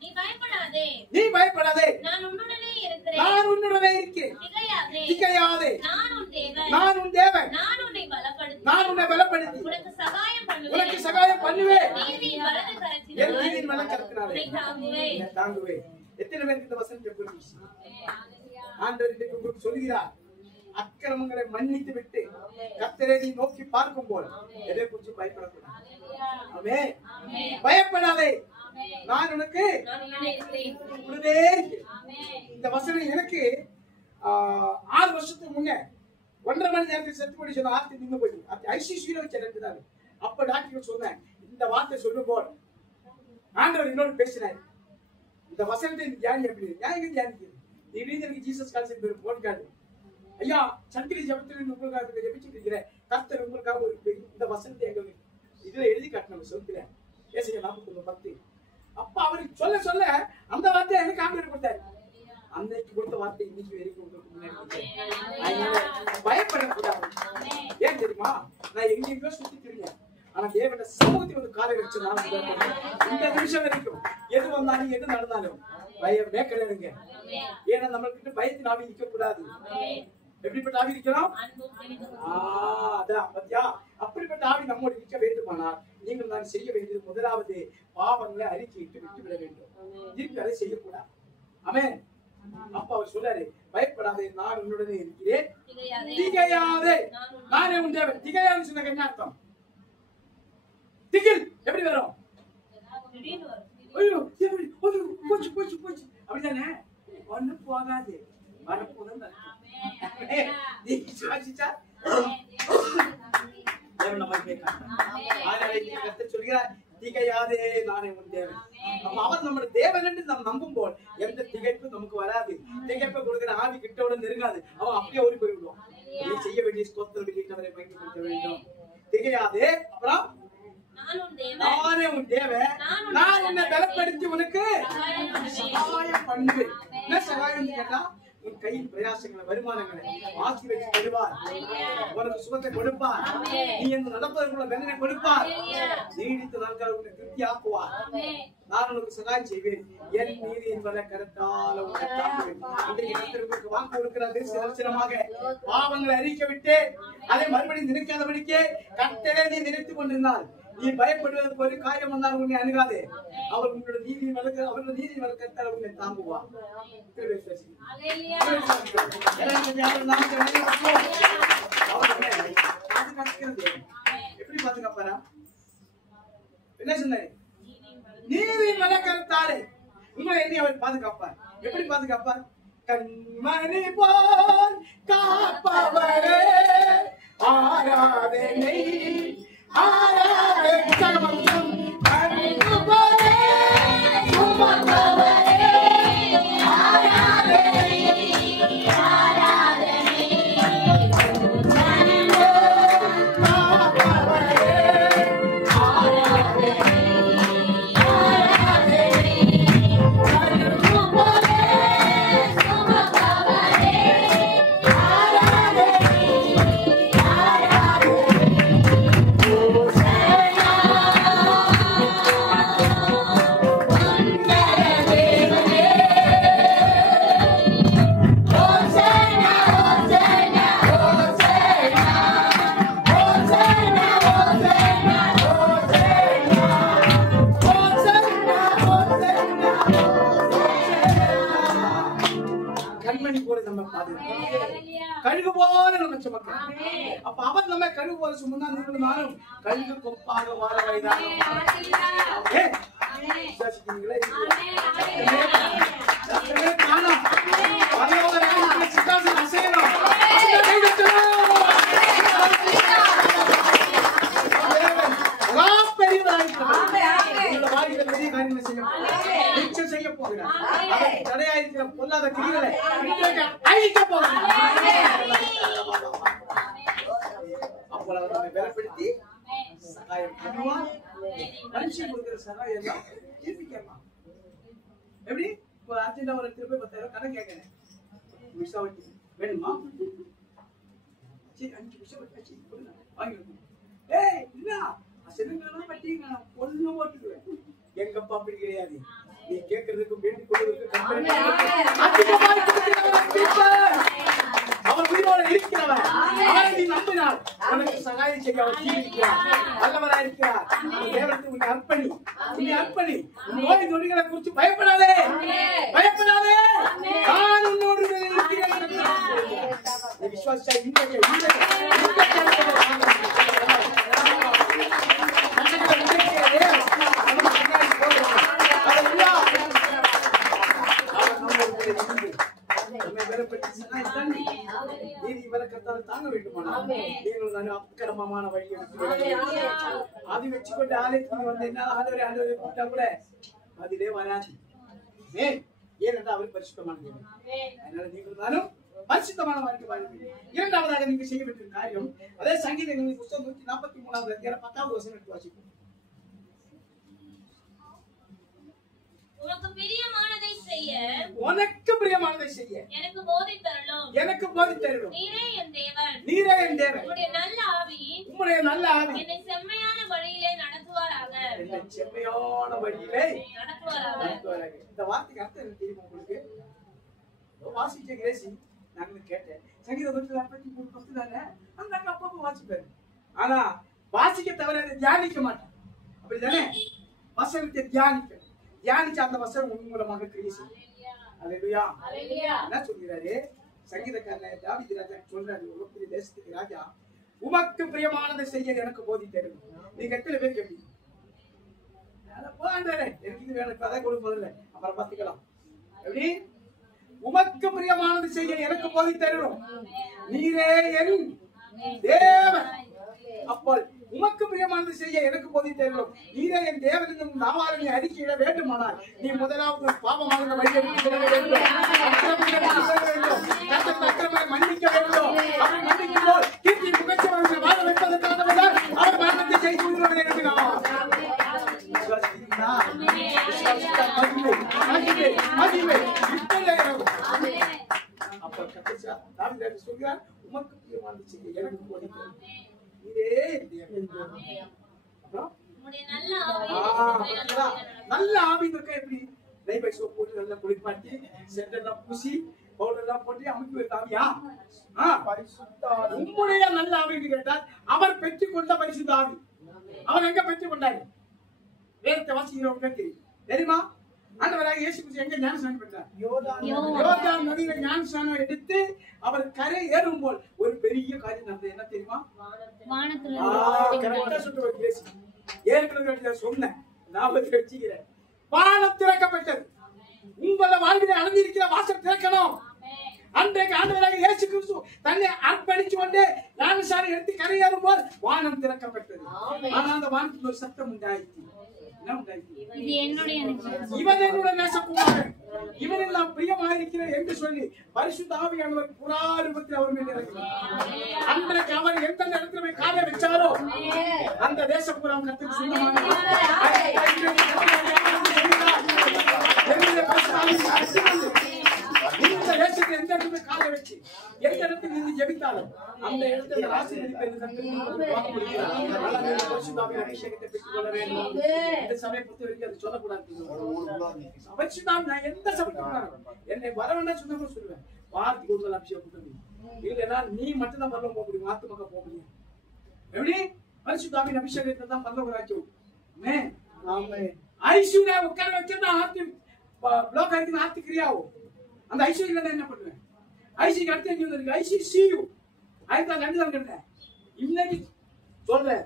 நீ பயப்படாதே, நீ பயப்படாதே, நான் உன்னுடனே இருக்கிறேன், நான் உன்னுடனே இருக்கிறேன், திகையாதே, திகையாதே, நான் உன் தேவன், நான் உன் தேவன், நான் உன்னை பலப்படுத்தி, நான் உன்னை பலப்படுத்தி உனக்கு சகாயம் பண்ணுவேன், உனக்கு சகாயம் பண்ணுவேன், நீதியின் வலது என் கரத்தினால் நீதியின் வலது கரத்தினாலே உன்னை தாங்குவேன். உன்னை தாங்குவேன். எத்தனை பேருக்கு இந்த வசனத்தை புரிஞ்சுச்சு? ஆண்டவர் இன்றைக்கு உங்களுக்கு சொல்கிறார், அக்கிரமங்களை மன்னித்து விட்டு கர்த்தரை நீ நோக்கி பார்க்கும் போது எதை குறித்து பயப்படக்கூடாது. ஆமென். பயப்படாதே, நான் உனக்கு உடனே இருக்கிறேன். இந்த வசனம் எனக்கு 6 வருஷத்துக்கு முன்னே 1.5 மணி நேரத்துக்கு செத்து போய் சொன்ன ஆர்த்தி நின்று போயிட்டு ஐசிசியில வச்சு இறந்துட்டாரு. அப்ப டாக்டர் சொன்னேன், இந்த வார்த்தை சொல்லும் போது ஆண்டவர் என்னோட பேசினார், இந்த வசனத்தை தியானி எப்படி எங்க தியானிக்குது? திடீர்னு எனக்கு ஜீசஸ் கால்ஸ் பேர் போன் கார்டு, ஐயா சந்திரி ஜபத்தில் உங்களுக்காக ஜபிச்சுட்டு இருக்கிறேன், கர்த்தர் உங்களுக்காக ஒரு இந்த வசனத்தை எங்க இதுல எழுதி காட்டணும் சொல்லுல ஏசியா 41:10. அப்ப அவருக்கு சொல்ல சொல்ல அந்த வார்த்தையை எனக்கு ஆண்டவர் கொடுத்தாரு. அன்னைக்கு கொடுத்த வார்த்தை இன்னைக்கு வரைக்கும் உங்களுக்கு முன்னாடி பயப்படக்கூடாது. ஏன் தெரியுமா? நான் எங்கெங்கோ சுத்தி திரிஞ்சேன், ஆனா தேவன சமூகத்தில் ஒரு காலை வச்சு நான் இந்த நிமிஷம் வரைக்கும் எது வந்தாலும் எது நடந்தாலும் பயம் மேற்கொள்ளுங்க. ஏன்னா நம்மள்கிட்ட பயத்தின் ஆவி நிக்க கூடாது. எப்படிப்பட்ட ஆவி இருக்கிறோம்? அதான் பத்தியா, அப்படிப்பட்ட ஆவி நம்மோடு நிற்க வேண்டுமானால் நீங்கள் நான் செய்ய வேண்டியது முதலாவது பாவங்களை அறிக்கையிட்டு விட்டுவிட வேண்டும். திருப்பி அதை செய்யக்கூடாது. ஆமென். அப்ப அவர் சொல்றாரு, பயப்படாதே, நான் உன்னுடனே இருக்கிறேன், திகையாதே, நானே உன் தேவன். திகையாதுன்னு சொன்ன என்ன அர்த்தம்? திகில் எப்படி வரும்? ஐயோ போச்சு போச்சு போச்சு அப்படிதானே? ஒண்ணு போகாது, வரப்போதான். சொல்கிறார், திகையாதே, நானே உன் தேவன். அப்ப அவர் நம்முடைய தேவன் என்று நாம் நம்பும் போல் எந்த திகைப்பும் நமக்கு வராது. திகைப்பை கொடுக்கிற ஆவி கிட்டோட நெருங்காது. அவன் அப்படியே ஓடி போய்விடுவான். நீ செய்ய வேண்டிய ஸ்தோத்திரம் வெளியிட்டவரை பயன்படுத்த வேண்டும். திகையாதே, அப்புறம் நானே உன் தேவன், நான் உன்னை பலப்படுத்தி உனக்கு சகாயம் பண்ணுவேன். என்ன சகாயம் கேட்டா, உன் கையில் பிரயாசங்களை வருமானங்களை ஆசீர்வதித்து தருவார், உனக்கு சுகத்தை கொடுப்பார், நீ என்று நடப்பதற்குள்ள தண்டனை கொடுப்பார், நீடித்த நாட்கள் உன்னை திருப்தி ஆக்குவார். நான் உனக்கு சகாயம் செய்வேன், என் நீதியின் வல கரத்தால் உன்னை தாங்குவேன். இன்றைக்கு வாக்கு கொடுக்கிறது சிலமாக பாவங்களை அறிக்க விட்டு அதை மறுபடியும் நினைக்காதபடிக்கே கர்த்தரை நீ நினைத்துக் கொண்டிருந்தால் நீ பயப்படுவதற்கு ஒரு காரியம் வந்தால் உன்னை அணுகாதே. அவர் உங்களோட நீதியின் வழக்கு, அவரோட நீதியின் வழக்கத்தால் உன்னை தாங்குவார். எப்படி பாதுகாப்பாரா? என்ன சொன்னாரு? நீதியின் வழக்கத்தாலே உங்களை எண்ணி அவர் பாதுகாப்பார். எப்படி பாதுகாப்பார்? கண்மணி போல் காப்பவரே, ஆராதனை ஆராதனை உற்சாகமாகும். கண்மணி போலே சுமப்பவரே, ஆராதனை ஆராதனை கண்மணி போல் காப்பவரே, ஆராதனை ஆராதனை கண்மணி போலே சுமப்பவரே, ஆராதனை கண்மணி போல நம்ம பாதுகாப்பு. கழுகு போல நம்ம சுமக்கலாம். அப்ப அவர் நம்ம கழுகு போல சுமந்தா நீங்களும் நானும் கழுகு கொப்பாக வாழ வைதான். விசுவாசிக்கிறீங்களா? காணும் சித்தாசன் அசையணும். செய்ய போகிறார். தடையாயிருக்கிற பொல்லாத கிரிகளை அழிக்க போகிறார். அப்போ அவர் நம்மை பலப்படுத்தி சகாயம் பண்ணுவார். மனுஷன் கொடுக்கிற சகாயம் எல்லாம் திருப்பிக்கலாம். எப்படி அர்ஜென்டா ஒரு திருப்பி 10,000 கடன் கேட்கிறேன். விஷவட்டி வேணுமா? சரி 5 விஷவட்டி வாங்கிடுங்க. ஏய் இல்ல அசலுங்கெல்லாம் வட்டிங்க ஒண்ணு ஓட்டுக்குவேன். எங்கப்பா அப்படி கிடையாது. நீ கேட்கறதுக்கு வேண்டிக் கொள்வதற்கு அவர் உயிரோடு இருக்கிறவர். அவரை நீ நம்பினால் உனக்கு சகாயம் செய்ய அவர் ஜீவிக்கிறார். வல்லவராய் இருக்கிறார். தேவனுக்கு உன்னை அர்ப்பணி, உன்னை அர்ப்பணி. நோய் நொடிகளை குறித்து பயப்படாதே, பயப்படாதே. நான் உன்னோடு இருக்கிறேன். விசுவாச தாங்க வேண்டுமானால் அக்கிரமமான வழியை அது வச்சுக்கொண்டு ஆலயத்துக்கு வந்து என்ன ஆண்டவரை கூப்பிட்டா கூட அதிலே வராது. ஏனென்றால் அவர் பரிசுத்தமானது. அதனால நீங்கள் தானும் பரிசுத்தமான வாழ்க்கை வாழ வேண்டும். இரண்டாவதாக நீங்க செய்ய வேண்டிய காரியம் அதே சங்கீத புத்தகம் 143வது அதிகாரம் 10வது வசனம் எடுத்து வாசிப்போம். உனக்கு பிரியமானதை செய்ய, உனக்கு பிரியமானதை செய்ய எனக்கு போதித்தருளும், எனக்கு போதித்தருளும். நீரே என் தேவன், நீரே என் தேவன். உம்முடைய நல்ல ஆவி, உம்முடைய நல்ல ஆவி என்னை செம்மையான வழியிலே நடத்துவாராக, என்னை செம்மையான வழியிலே நடத்துவாராக. இந்த வார்த்தைக்கு அர்த்தம் என்ன தெரியுமா உங்களுக்கு? வாசிச்ச கிரேசி நான் கேட்டேன். சங்கீதம் 143 தானே அந்த அப்பப்போ வாசிப்பாரு. ஆனா வாசிக்க தவிர தியானிக்க மாட்டான். அப்படிதானே? வசனத்தை தியானிக்க தியானிச்ச அந்த வசனம் உன் மூலமாக கிரியை செய்யும். அல்லேலூயா. என்ன சொல்கிறாரு சங்கீதக்காரன் தாவீது ராஜா சொல்றாரு, உலகத்தின் தேசத்துக்கு ராஜா உமக்கு பிரியமானதை செய்ய எனக்கு போதித்தருளும். நீங்க எத்தனை பேர் கேட்பீங்க? எனக்கு இது வேணும், கதை கொடுப்பதில்லை, அப்புறம் பார்த்துக்கலாம். எப்படி உமக்கு பிரியமானது செய்ய எனக்கு போதித்தருளும். நீரே என் தேவன். அப்போ உமக்கு பிரியமானது செய்ய எனக்கு போதித்தருளும். நீரே என் தேவன் என்னும் நாவால் நீ அறிக்கையிட வேண்டுமானால் நீ முதலாவது பாவமான வழியை விட்டு விட வேண்டும். அக்கிரமத்தை மன்னிக்க வேண்டும். அப்படி மன்னிக்கும் போது கீர்த்தி முகச்சவர்களை வாழ வைப்பதற்கானவர்கள் அவர் மரணத்தை செய்து உயிரோடு இருக்கிறார். சொல்கிறார் உமக்கு பிரியமானது செய்ய எனக்கு போதித்தருளும். நல்ல ஆவி இருக்க எப்படி நெய்பை சோப் போட்டு நல்லா குளிப்பாட்டி செட்டெல்லாம் பூசி பவுடர் எல்லாம் போட்டு அமைப்பு வைத்தாவியா? உம்முடைய நல்ல ஆவி கேட்டால் அவர் பெற்றுக் கொண்ட பரிசுத்த ஆவி. அவர் எங்க பெற்றுக் கொண்டாரு? வேதத்தை வாசிக்கிறவங்களுக்கு தெரியுமா? ஆண்டவராக இயேசு கிறிஸ்து எங்க ஞானஸ்நானம் பெற்றார்? யோர்தான் நதியில ஞானஸ்நானம் எடுத்து அவர் கரை ஏறும் போல் ஒரு பெரிய காரியம் நடந்தது. என்ன தெரியுமா? ஏற்கனவே சொன்னேன், ஞாபகத்தில் வச்சுக்கிறேன். வானம் திறக்கப்பட்டது. உங்களை வாழ்வில் அடைந்திருக்கிற வாசல் திறக்கணும். அன்றைக்கு ஆண்டவராக இயேசு கிறிஸ்து தன்னை அர்ப்பணிச்சு கொண்டு ஞானஸ்நானம் எடுத்து கரையேறும் போது வானம் திறக்கப்பட்டது. ஆனா அந்த வானத்தில் ஒரு சத்தம் உண்டாயிற்று. இவன் என்னுடைய நேசகுமாரன், இவனில் நான் பிரியமாயிருக்கிறேன் என்று சொல்லி பரிசுத்த ஆவியானவர் புறாரூபத்தில் அவர் மேல் இறங்கினார். அன்றைக்கு அவர் எந்த இடத்துல காலை வச்சாரோ அந்த தேசப்புறம் கர்த்தருக்கு சொந்தமானது. இந்த தேசத்தில் எந்த இடத்துல காலை வச்சு எந்த இடத்துல இருந்து ஜெபித்தாலும் அந்த இடத்துல ஆசீர்வதிப்பை அபிஷேகத்தை பெற்றுக் கொள்ள வேண்டும். இந்த சபையை பொறுத்த வரைக்கும் அது சொல்லக்கூடாது. அவசியம் நான் எந்த சபைக்கு என்னை வரவேண்டா சொன்ன சொல்லுவேன். வார்த்தைக்கு ஒரு அபிஷேகம் இல்லைன்னா நீ மட்டும்தான் பரவ போக முடியும், ஆத்து பக்கம் போக முடியும். எப்படி பரிசுத்தாவின் அபிஷேகத்தை தான் பரவ ராஜ்யம். ஐஸ்வர்யா உட்கார வச்சா ஆத்து பிளாக் ஆயிருக்கு, ஆத்து கிரியாவும் அந்த ஐஸ்வர்யா என்ன பண்ணுவேன்? ஐசிக்கு அடுத்து எங்க வந்திருக்கு? ICCU. அதுதான் ரெண்டு தான் கண்டேன். இன்னைக்கு சொல்றேன்,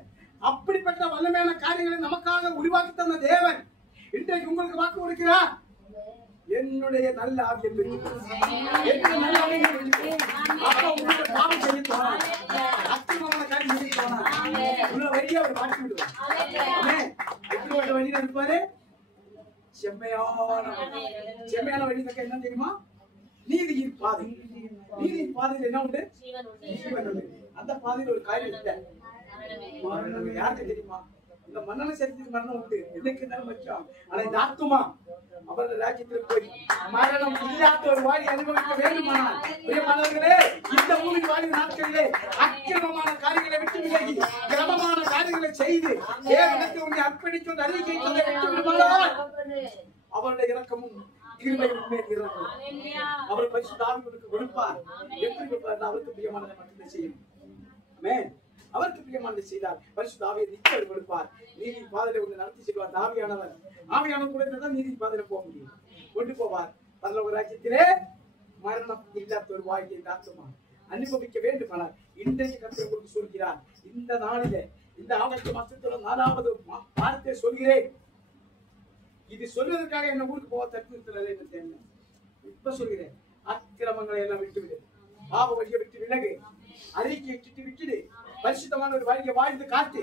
அப்படிப்பட்ட வல்லமையான காரியங்களை நமக்காக உருவாக்கி தந்த தேவன் இன்றைக்கு உங்களுக்கு வாக்கு கொடுக்கிறார். என்னுடைய நல்ல ஆவியை நல்ல ஆவியை அப்ப உங்களுக்கு பாவம் செய்ய தோணாது, அக்கிரமமான காரியம் செய்ய தோணாது. உள்ள வழியா அவர் மாற்றி விடுவார். எப்படிப்பட்ட வழியில இருப்பாரு? செம்மையான வழி என்ன தெரியுமா? நீதியின் பாதை. நீதியின் பாதையில் என்ன உண்டு? ஜீவன் உண்டு. அந்த பாதையில் ஒரு காரியம் இல்லை. யாருக்கு தெரியுமா? இந்த மன்னன சரீரத்துக்கு மரணம் உண்டு, என்னைக்கு இருந்தாலும் மச்சான். ஆனா இந்த ஆத்துமா அவரது ராஜ்யத்தில் போய் மரணம் இல்லாத ஒரு வாழி அனுபவிக்க வேண்டுமானால், பிரியமானவர்களே, இந்த பூமி வாழி நாட்களிலே அக்கிரமமான காரியங்களை விட்டு விலகி கிரமமான காரியங்களை செய்து தேவனுக்கு உன்னை அர்ப்பணித்து ஒரு அறிக்கை தந்தை விட்டு விடுமானால் அவருடைய இரக்கமும் கிருபையும் மேல் இறங்கும். அவர் பரிசுத்த ஆவியானவருக்கு கொடுப்பார். எப்படி கொடுப்பார்? அவருக்கு பிரியமானதை மட்டுமே செய்யணும். ஆமென். அவருக்கு பிரியமானதை செய்தார் பரிசுத்த ஆவியை நிச்சயம் கொடுப்பார். நீதி பாதையில ஒன்று நடத்தி செல்வார். ஆவியானவர் கூட இருந்தால் நீதி பாதையில போக முடியும். கொண்டு போவார். பரலோக ராஜ்யத்திலே மரணம் இல்லாத ஒரு வாழ்க்கையை தாத்துமா அனுபவிக்க வேண்டுமானார் இன்றைக்கு கர்த்தர் உங்களுக்கு சொல்கிறார். இந்த நாளிலே இந்த ஆகஸ்ட் மாசத்துல 4வது வார்த்தை சொல்கிறேன். இது சொல்வதற்காக என்ன ஊருக்கு போக தடுத்து என்ன தெரியும். இப்ப சொல்கிறேன், அக்கிரமங்களை எல்லாம் விட்டுவிடு, பாவ வழியை விட்டு விலகு, அறிக்கையை விட்டுடு, பரிசுத்தமான ஒரு வாழ்க்கையை வாழ்ந்து காத்து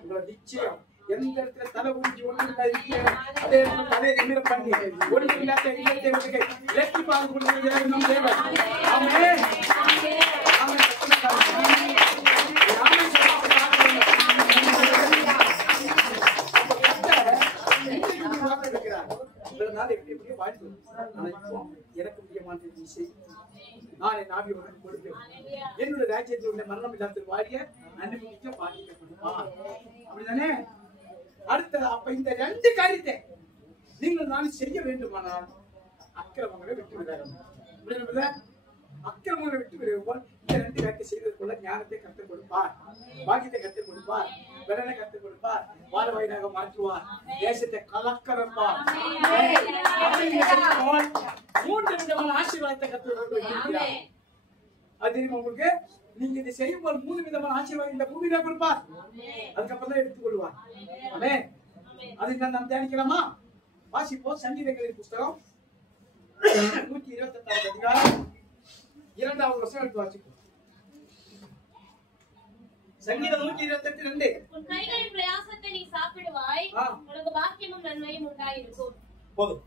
உங்களை நிச்சயம் எந்த இடத்துல தலை ஊஞ்சி ஒண்ணு அதே அதே நிமிர பண்ணி ஒன்று இல்லாத இல்லத்தை வெற்றி பார்த்து கொடுக்கிறது நம் தேவன். ஆமென். எனக்கு முக்கியமான நான் என் ஆவியை உனக்கு கொடுப்பேன். என்னுடைய ராஜ்யத்தில் உள்ள மரணம் இல்லாத வாரிய அனுபவிக்க பாதிக்கப்படுவார். அப்படிதானே? அடுத்தது அப்ப இந்த ரெண்டு காரியத்தை நீங்கள் நான் செய்ய வேண்டுமானால் அக்கிரமங்களை விட்டு விட அக்கிரமங்களை விட்டு விடுவோம். இந்த ரெண்டு காரியத்தை செய்வதற்குள்ள ஞானத்தை கற்றுக் கொடுப்பார், பாக்கியத்தை கற்றுக் கொடுப்பார், பலனை கற்றுக் கொடுப்பார், வாழ்வாயினாக மாற்றுவார், தேசத்தை கலக்க வைப்பார். 3 விதமான ஆசீர்வாதத்தை கற்றுக் கொடுக்கிறார். அது தெரியுமா உங்களுக்கு? நீங்க இதை செய்யும் போது 3 விதமான ஆசீர்வாதம் இந்த பூமியில கொடுப்பார். அதுக்கப்புறம் தான் எடுத்துக் கொள்வார். ஆமென். அதுக்கு நாம் தியானிக்கலாமா? வாசிப்போம். சங்கீதங்களின் புஸ்தகம் 128வது அதிகாரம் 2வது வசனம் எடுத்து வாசிப்போம். சங்கீதம் 128:2. உன் கைகளின் பிரயாசத்தை நீ சாப்பிடுவாய், உனக்கு பாக்கியமும் நன்மையும் உண்டாயிருக்கும். போதும்.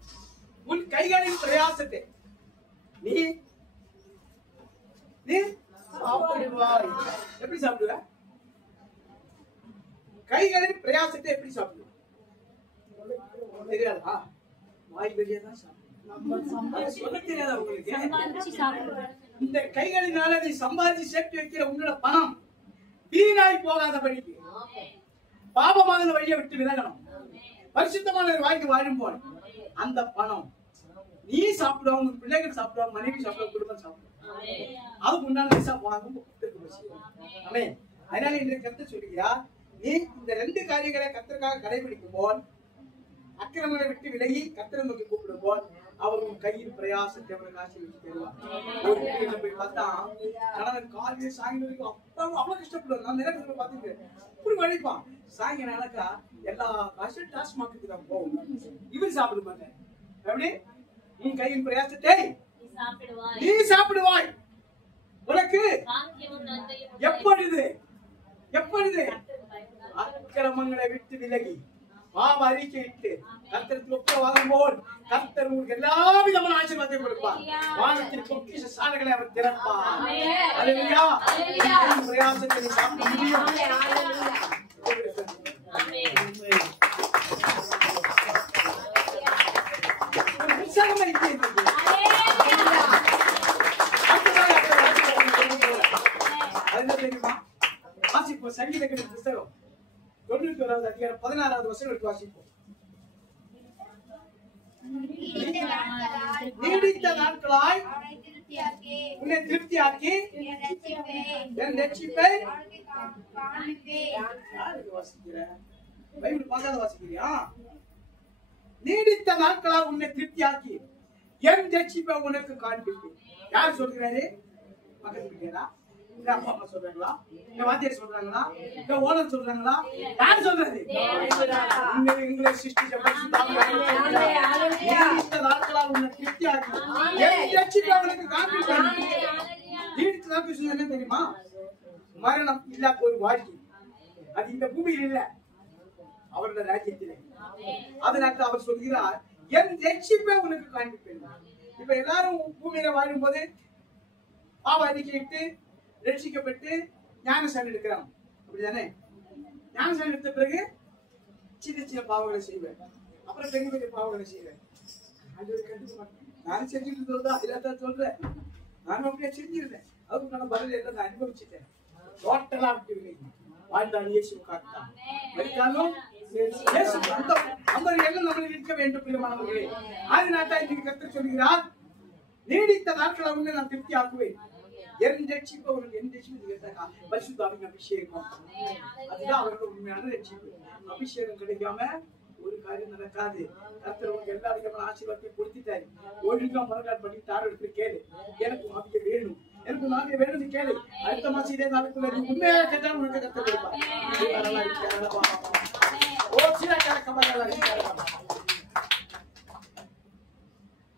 உன் கைகளின் பிரயாசத்தை நீ சாப்பிடுவாய். எப்படி சாப்பிடுவ? கைகளின் பிரயாசத்தை எப்படி சாப்பிடுவ? தெரியாதா? வாய் வெளியே தான் சாப்பிடுவ. சொல்ல தெரியாதா உங்களுக்கு? இந்த கைகளினால நீ சம்பாதிச்சு சேர்த்து வைக்கிற உன்னோட பணம் வீணாய் போகாதபடிக்கு பாவமான வழியை விட்டு விலகணும். பரிசுத்தமான ஒரு வாழ்க்கை வாழும் போது அந்த பணம் நீ சாப்பிடுவாங்க, உங்க பிள்ளைகள் சாப்பிடுவாங்க, மனைவி சாப்பிடுவாங்க, குடும்பம் சாப்பிடுவாங்க. அதுக்கு முன்னாடி அதனால இன்றைக்கு கர்த்தர் சொல்கிறார், நீ இந்த 2 காரியங்களை கர்த்தருக்காக கடைபிடிக்கும் போல், அக்கிரமங்களை விட்டு விலகி கர்த்தரை நோக்கி கூப்பிடும் போல், அவர் உன் கையில் பிரயாசத்தை அவருக்கு ஆசீர்வதித்து தருவார். ஒரு வீட்டுல போய் பார்த்தா கணவன் காலையில சாயங்காலம் வரைக்கும் அவ்வளவு கஷ்டப்படுவார். நான் நிறைய பேர் பார்த்துருக்கேன். இப்படி வழிப்பான். சாயங்காலக்கா எல்லா காசும் டாஸ்மாக்கு தான் போகும். இவன் சாப்பிட மாட்டேன். எப்படி? உன் கையின் பிரயாசத்தை நீ சாப்பிடுவாய், உனக்கு எப்பொழுது அக்கிரமங்களை விட்டு விலகி பாவ அறிக்கையிட்டு கர்த்தருக்கு ஒப்புரவாகும் போல் கர்த்தர் உங்களுக்கு எல்லா விதமான ஆசீர்வாதத்தையும் கொடுப்பார். வானத்தின் பொக்கிஷ சாலைகளை அவர் திறப்பார். அல்லேலூயா. பிரயாசத்தை நீ சாப்பிட முடியும். சங்கீதங்களின் புஸ்தகம் 91வது அதிகாரம் 16வது வசனம் எடுத்து வாசிப்போம். நீடித்த நாட்களாய் உன்னை திருப்தியாக்கி என் ரட்சிப்பை பைபிள் பார்க்காத வாசிக்கிறியா? நீடித்த நாட்களால் உன்னை திருப்தியாக்கி என் ரட்சிப்பை உனக்கு காண்பிப்பேன். யார் சொல்கிறாரு? பக்கத்து வீட்டுல இல்ல அப்பா அம்மா சொல்றாங்களா? இல்ல வாத்தியார் சொல்றாங்களா? இல்ல ஓனர் சொல்றாங்களா? யார் சொல்றது? உங்களை சிருஷ்டிச்ச நாட்களால் உன்னை திருப்தியாக்கி என் ரட்சிப்பை உனக்கு காண்பிப்பேன். என்ன தெரியுமா? மரணம் இல்லாத ஒரு வாழ்க்கை அது இந்த பூமியில் இல்ல, அவருடைய ராஜ்யத்திலே. அதனால அவர் சொல்கிறார், என் ரட்சிப்பை உனக்கு காண்பிப்பேன். இப்ப எல்லாரும் பூமியில வாழும் போது பாவ அறிக்கையிட்டு ரட்சிக்கப்பட்டு ஞானஸ்நானம் எடுக்கிறாங்க, அப்படிதானே? ஞானஸ்நானம் எடுத்த பிறகு சின்ன சின்ன பாவங்களை செய்வேன், அப்புறம் பெரிய பெரிய பாவங்களை செய்வேன். நான் செஞ்சுட்டு தான் சொல்றேன், நான் அப்படியே செஞ்சிருந்தேன். அதுக்கு நான் பதில் எல்லாம் நான் அனுபவிச்சுட்டேன். டோட்டலா விட்டு வாழ்ந்தான் இயேசுக்காக. மரித்தாலும் அந்த எண்ணம் நம்மளில் இருக்க வேண்டும் பிரியமானவர்களே. அதனால தான் இன்னைக்கு கர்த்தர் சொல்கிறார், நீடித்த நாட்களை உன்னை நான் திருப்தி ஆக்குவேன். என் ரட்சிப்பை உனக்கு என் ரட்சிப்பு பரிசுத்த ஆவியின் அபிஷேகம். அதுதான் அவருக்கு உண்மையான ரட்சிப்பு. அபிஷேகம் கிடைக்காம ஒரு காரியம் நடக்காது. கர்த்தர் உங்களுக்கு எல்லா விதமான ஆசீர்வாதத்தை கொடுத்துட்டாரு. ஒழுங்கா மறுநாள் பண்ணி தார எடுத்து கேளு, எனக்கு ஆவியை வேணும், எனக்கு நாவிய வேணும்னு கேளு. அடுத்த மாசம் இதே நாளுக்குள்ள நீ உண்மையாக கேட்டாலும் உனக்கு கர்த்தர் கொடுப்பார்.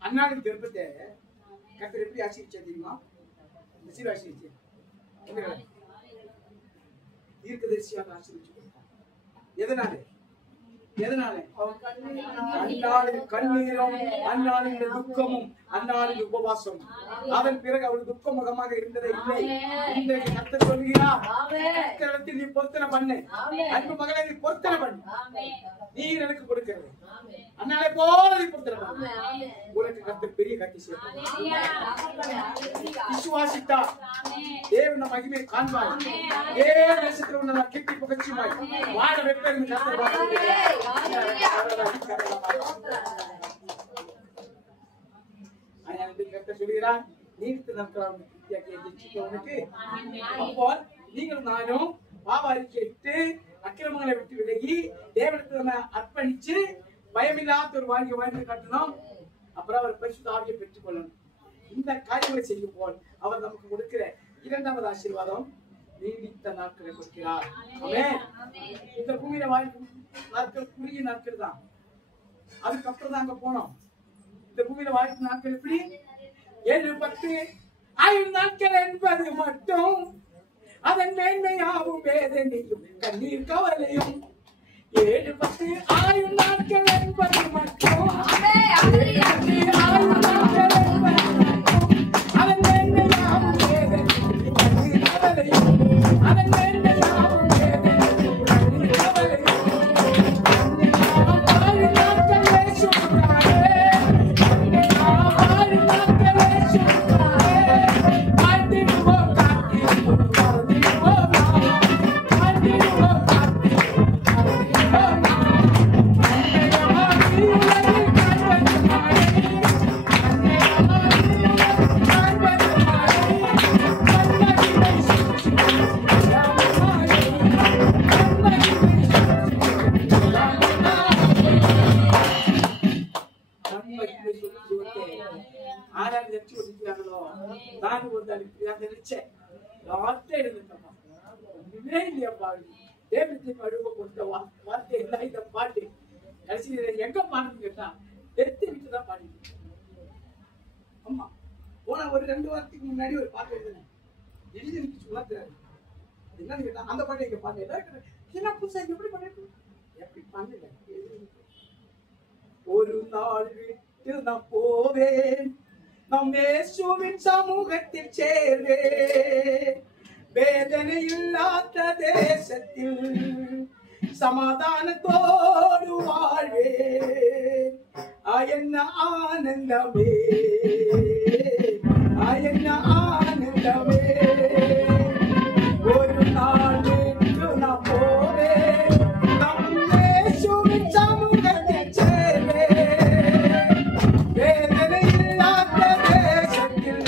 அண்ணாவின் கர்ப்பத்தை கர்த்தர் எப்படி ஆசீர்வதிச்சா தெரியுமா? தீர்க்கதரிசியாக ஆசீர்வதிச்சு கொடுத்தார். எதனால? அந்நாளில் கண்ணீரும் அந்நாளில் துக்கமும் அந்நாளில் உபவாசம். அதன் பிறகு அவள் துக்க முகமாக இருந்ததே இல்லை. இன்றைக்கு கர்த்தர் சொல்கிறார், கர்த்தரிடத்தில் நீ பொருத்தனை பண்ணு, அன்பு மகளை நீ பொருத்தனை பண்ணு, நீர் எனக்கு கொடுக்கிறது அந்நாளை போல நீ பொருத்தனை பண்ணு, உனக்கு கர்த்தர் பெரிய காட்சி செய்வார். விசுவாசித்தா தேவன மகிமை காண்பாய். தேசத்தில் உன்னை கெட்டி புகழ்ச்சிமாய் வாழ வைப்பேன் கர்த்தர் வாக்குறுதி. சொல்கிறார், நீடித்த நாட்களால் அப்போ நீங்கள் நானும் பாவ அறிக்கையிட்டு அக்கிரமங்களை விட்டு விலகி தேவனிடத்தில் அர்ப்பணிச்சு பயமில்லாத ஒரு வாழ்க்கை வாழ்ந்து காட்டணும். அப்புறம் அவர் பரிசுத்த ஆவியை பெற்றுக் கொள்ளணும். இந்த காரியங்களை செய்யும் போல் அவர் நமக்கு கொடுக்கிற இரண்டாவது ஆசீர்வாதம் நீடித்த நாட்களை கொடுக்கிறார். இந்த பூமியில வாழ்க்கை நாட்கள் குறுகிய நாட்கள் தான். அதுக்கப்புறம் தான் அங்க போனோம். இந்த பூமியில வாழ்க்கை நாட்கள் எப்படி 7, 10, 5 நாட்கள் என்பது மட்டும் அதன் மேன்மையாவும் வேதனையும் கண்ணீர் கவலையும். 7, 10, 5 நாட்கள் என்பது மட்டும் அதன் மேன்மையாவும் வேதனையும் கண்ணீர் கவலையும். அதன் மேன்மையாவும் வேதனையும் கண்ணீர் கவலையும். எங்க பாடுன்னு கேட்டா எடுத்து விட்டுதான் பாடிட்டு. ஆமா, போன ஒரு 2 வாரத்துக்கு முன்னாடி ஒரு பாட்டு எழுதுனேன். எழுதி சொல்ல தெரியாது என்னன்னு கேட்டா அந்த பாட்டு எங்க பாட்டு என்ன புதுசா எப்படி பண்ணிட்டு எப்படி பண்ணல. ஒரு நாள் விட்டு நான் போவேன், நம் இயேசுவின் சமூகத்தில் சேர்வேன். வேதனை இல்லாத தேசத்தில் சமாதானத்தோடு வாழ்வேன். என்ன ஆனந்தமே, என்ன ஆனந்தமே. ஒரு நாள் விட்டு நான் போவேன், நம் இயேசுவின் சமூகத்தில் சேர்வேன். வேதனை இல்லாத தேசத்தில்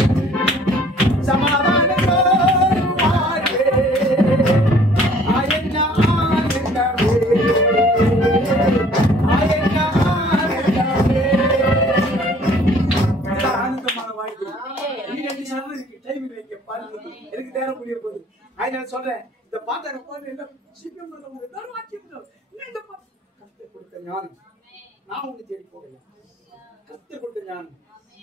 சமாதானத்தோடு வாழ்வேன். என்ன ஆனந்தமே, என்ன ஆனந்தமே. முடிய போகுது. அதனால சொல்றேன், இந்த பாட்டை போது என்ன சீக்கிரம் இந்த பாட்டு கர்த்தர் கொடுத்த ஞானம். நான் ஒண்ணு தேடி போகல, கர்த்தர் கொடுத்த ஞானம்.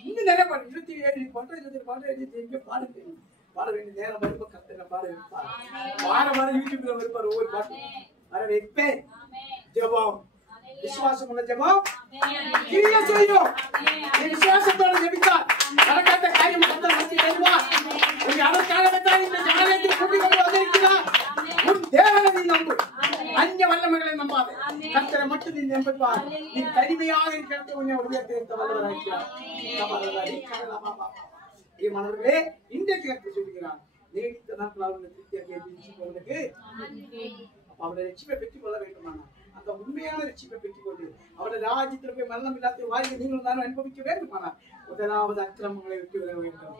இன்னும் நிறைய பாட்டு 27 பாட்டு 20 பாட்டு எழுதி பாடுங்க. பாட வேண்டிய நேரம் வரும்ப கர்த்தர் பாட வைப்பார். வார யூடியூப்ல வருவார் ஒவ்வொரு பாட்டு வர வைப்பேன். ஜெபம், விசுவாசம் உள்ள ஜெபம் கிரியை செய்யும். நீ விசுவாசத்தோட ஜெபித்தால் நடக்காத காரியம் கர்த்தர் நடத்தி தருவார். நீ அதற்காகத்தான் இந்த ஜனத்தை கூட்டிக் கொண்டு வந்திருக்கிறார். உன் தேவனை நீ நம்பு, அந்நிய வல்லமைகளை நம்பாதே. கர்த்தரை மட்டும் நீ நம்புவார். நீ தனிமையாக இருக்கிறது உன்னை உயர்த்த வல்லவராக இருக்கிறார். மாணவர்களே, இன்றைக்கு கர்த்தர் சொல்கிறார், நீடித்த நாட்களால் உள்ள திருப்தியாக போவதற்கு அவருடைய ரட்சிப்பை பெற்றுக் கொள்ள வேண்டுமானா அந்த உண்மையான ரட்சிப்பை பெற்றுக் கொண்டு அவருடைய ராஜ்யத்தில் போய் மரணம் இல்லாத வாழ்க்கை நீங்களும் தானும் அனுபவிக்க வேண்டுமானா முதலாவது அக்கிரமங்களை விட்டு விட வேண்டும்.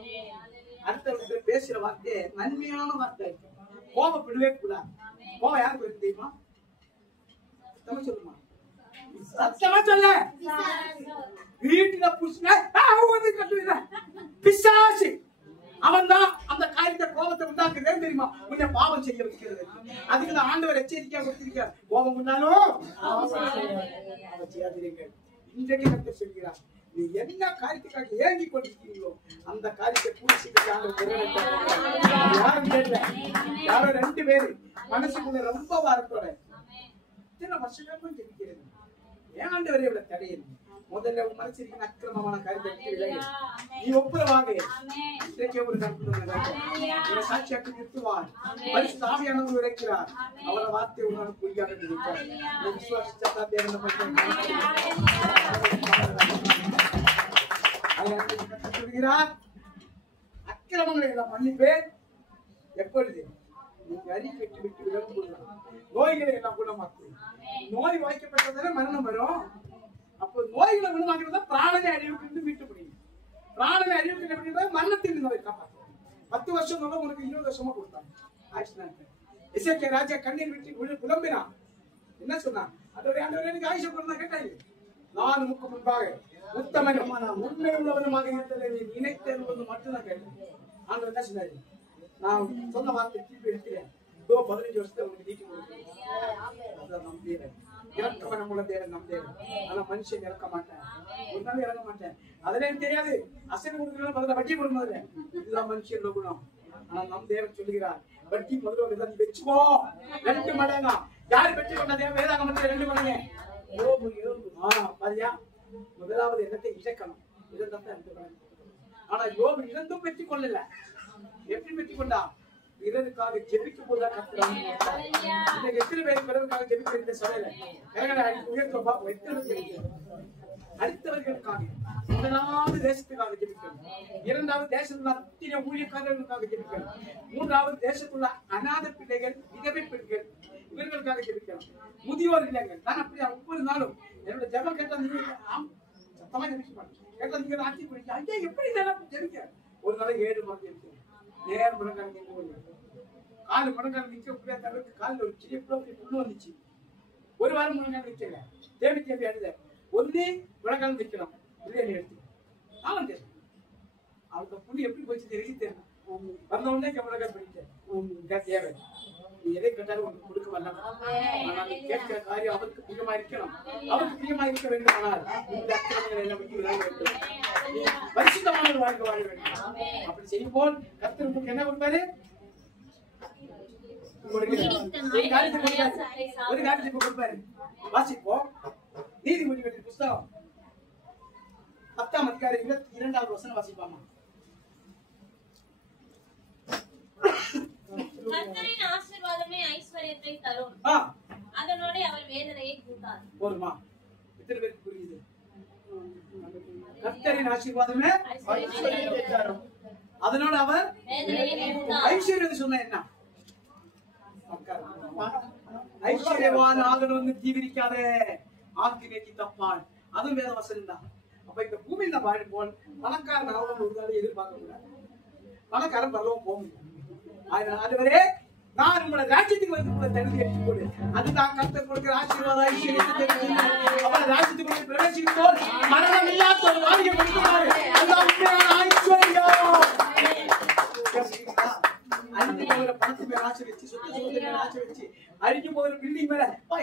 அடுத்தவர்கள் பேசுற வார்த்தை நன்மையான வார்த்தை. கோபப்படவே கூடாது. கோபம் யாருக்கு வருது தெரியுமா? சொல்லுமா, சத்தமா சொல்ல. வீட்டுல புடிச்சுனா பிசாசு அவன் தான் அந்த காரியத்தை கோபத்தை உண்டாக்குறதே தெரியுமா? உன்னை பாவம் செய்ய வைக்கிறது. அதுக்கு தான் ஆண்டவர் எச்சரிக்கையா கொடுத்திருக்கார். கோபம் உண்டாலும் செய்யாதீர்கள். இன்றைக்கு கர்த்தர் சொல்கிறார், நீ என்ன காரியத்துக்காக ஏங்கி கொண்டிருக்கீங்களோ அந்த காரியத்தை பூர்த்தி யாரும் தெரியல. யாரோ 2 பேரு மனசுக்குள்ள ரொம்ப வாரத்தோட இத்தனை வருஷங்களுக்கும் தெரிவிக்கிறது. ஏன் ஆண்டவரை இவ்வளவு தடையது? முதல்ல உன் மனசு இருக்கிற அக்கிரமமான காரியத்தை நீ ஒப்புரவாக ஒரு சாட்சியாக்கு நிறுத்துவார். பரிசுத்த ஆவியானவர் இருக்கிறார். அவரை வார்த்தை உணர்வு பொய்யாக இருக்கிறார். விசுவாசிச்சா தேவனை சொல்கிறார், அக்கிரமங்களை எல்லாம் மன்னிப்பேன். எப்பொழுது நீங்க அறி பெற்று விட்டு விளங்க நோய்களை எல்லாம் குணமாக்கும். நோய் வாய்க்கப்பட்டதான மரணம் வரும். அப்போ நோய்களை குணமாக்குறதா பிராணனை அழிவுக்கு மீட்டு முடியும். பிராணனை அழிவுக்கு மரணத்தில் நோய் காப்பாற்றும். 10 வருஷம் உனக்கு 20 வருஷமா கொடுத்தாங்க. எசேக்கியா ராஜா கண்ணீர் விட்டு புலம்பினான். என்ன சொன்னான்? அதோட எனக்கு ஆயுஷ கொடுத்தா கேட்டாங்க. நான் உனக்கு முன்பாக உத்தமனும் உண்மை உள்ளவனுமாக இருந்ததை நீ நினைத்தது மட்டும்தான் கேட்டேன். ஆண்டவர் என்ன சொன்னாரு? நான் சொன்ன வார்த்தை திருப்பி எடுக்கிறேன். 15 வருஷத்தை உங்களுக்கு நீக்கி கொடுக்கிறேன். நம் தேவன் இறக்கமனம் உள்ள தேவன், நம் தேவன். ஆனா மனுஷன் இறக்க மாட்டேன், ஒரு நாள் இறங்க மாட்டேன். அதுல எனக்கு தெரியாது. அசைவு கொடுக்கணும், பதில வட்டி கொடுக்கும். இதுதான் மனுஷன் குணம். ஆனா நம் தேவன் சொல்லுகிறார், வட்டி முதல்ல நீ வச்சுக்கோ 2 மடங்கா. யாரு பெற்று கொண்ட தேவன்? வேதாகமத்தில் 2 மடங்கு. பாரியா, முதலாவது இடத்தை இழக்கணும். இழந்தான் 2 மடங்கு. ஆனா யோபு இழந்தும் பெற்றுக் கொள்ளல. எப்படி பெற்றுக் கொண்டா? பிறருக்காக ஜெபிக்கும் போதுதான் கர்த்தர் எத்தனை பேர் பிறருக்காக ஜெபிக்கிற சபையில அடுத்தவர்களுக்காக, முதலாவது தேசத்துக்காக ஜெபிக்கணும். 2வது தேசத்துள்ள அத்தனை ஊழியக்காரர்களுக்காக ஜெபிக்கணும். 3வது தேசத்துள்ள அநாத பிள்ளைகள், விதவை பெண்கள், இவர்களுக்காக ஜெபிக்கணும். முதியோர் இல்லைங்கள். நான் அப்படியா ஒவ்வொரு நாளும் என்னோட ஜெபம் கேட்டா நீங்க சத்தமா ஜெபிக்க கேட்டா நீங்க ஆட்சி போயிட்டு ஐயா எப்படி ஜெபிக்க? ஒரு நாளைக்கு 7 முறை ஜெபிக்கிறேன். நேரம் முடங்கால் காலு முடங்கால் நிக்க தவிர்த்து காலில் ஒரு சிறிய புண்ணு வந்துச்சு. 1 வாரம் முடங்கால் நிக்கல. தேவி அழுத ஒன்னே முடங்கால் நிக்கணும். பிரியாணி எடுத்து நான் தேவை அவங்க புண்ணு எப்படி போச்சு தெரியும். வந்த உடனே முடங்கால் பண்ணிட்டேன். தேவை நீ எதை கேட்டாலும் உனக்கு கொடுக்க வரலாம். ஆனால் கேட்கிற காரியம் அவருக்கு பிரியமா இருக்கணும். அவருக்கு பிரியமா இருக்க வேண்டும். ஆனால் இந்த அக்கிரமங்களை எல்லாம் விட்டு விட வேண்டும். பரிசுத்தமான ஒரு வாழ்க்கை வாழ வேண்டும். அப்படி செய்யும் போல் கர்த்தர் உங்களுக்கு என்ன கொடுப்பாரு? ஒரு காரியத்தை கொடுப்பாரு. வாசிப்போம். நீதிமொழிகளின் புஸ்தகம் 10ஆம் அதிகாரம் 22வது வசனம் வாசிப்பாமா? கர்த்தரின் ஆசீர்வாதமே ஐஸ்வரியத்தை தரும். அதனோட அவர் வேதனையை கூட்டார். போதுமா? எத்தனை பேருக்கு புரியுது? கர்த்தரின் ஆசீர்வாதமே ஐஸ்வரியத்தை தரும். அதனோட அவர் ஐஸ்வர்யம் சொன்ன என்ன? ஐஸ்வர்யவான் ஆகணும்னு தீவிரிக்காதே, ஆக்கினைக்கு தப்பான். அதுவும் வேத வசனம் தான். அப்ப இந்த பூமியில வாழும் போல் பணக்காரன் ஆகணும் ஒரு நாள் எதிர்பார்க்க கூடாது. பணக்காரன் பரவம் போக முடியும். அதுவரே நான் உங்களை ராஜ்யத்துக்கு வந்து தகுதி எடுத்துக்கொடு. அதுதான் கர்த்தர் கொடுக்கிற ஆசீர்வாதம். அவர் ராஜ்யத்துக்குள்ள பிரவேசிக்கும் போது மரணம் இல்லாத ஒரு வாழ்க்கை கொடுக்கிறாரு. அதுதான் உண்மையான ஐஸ்வர்யம்.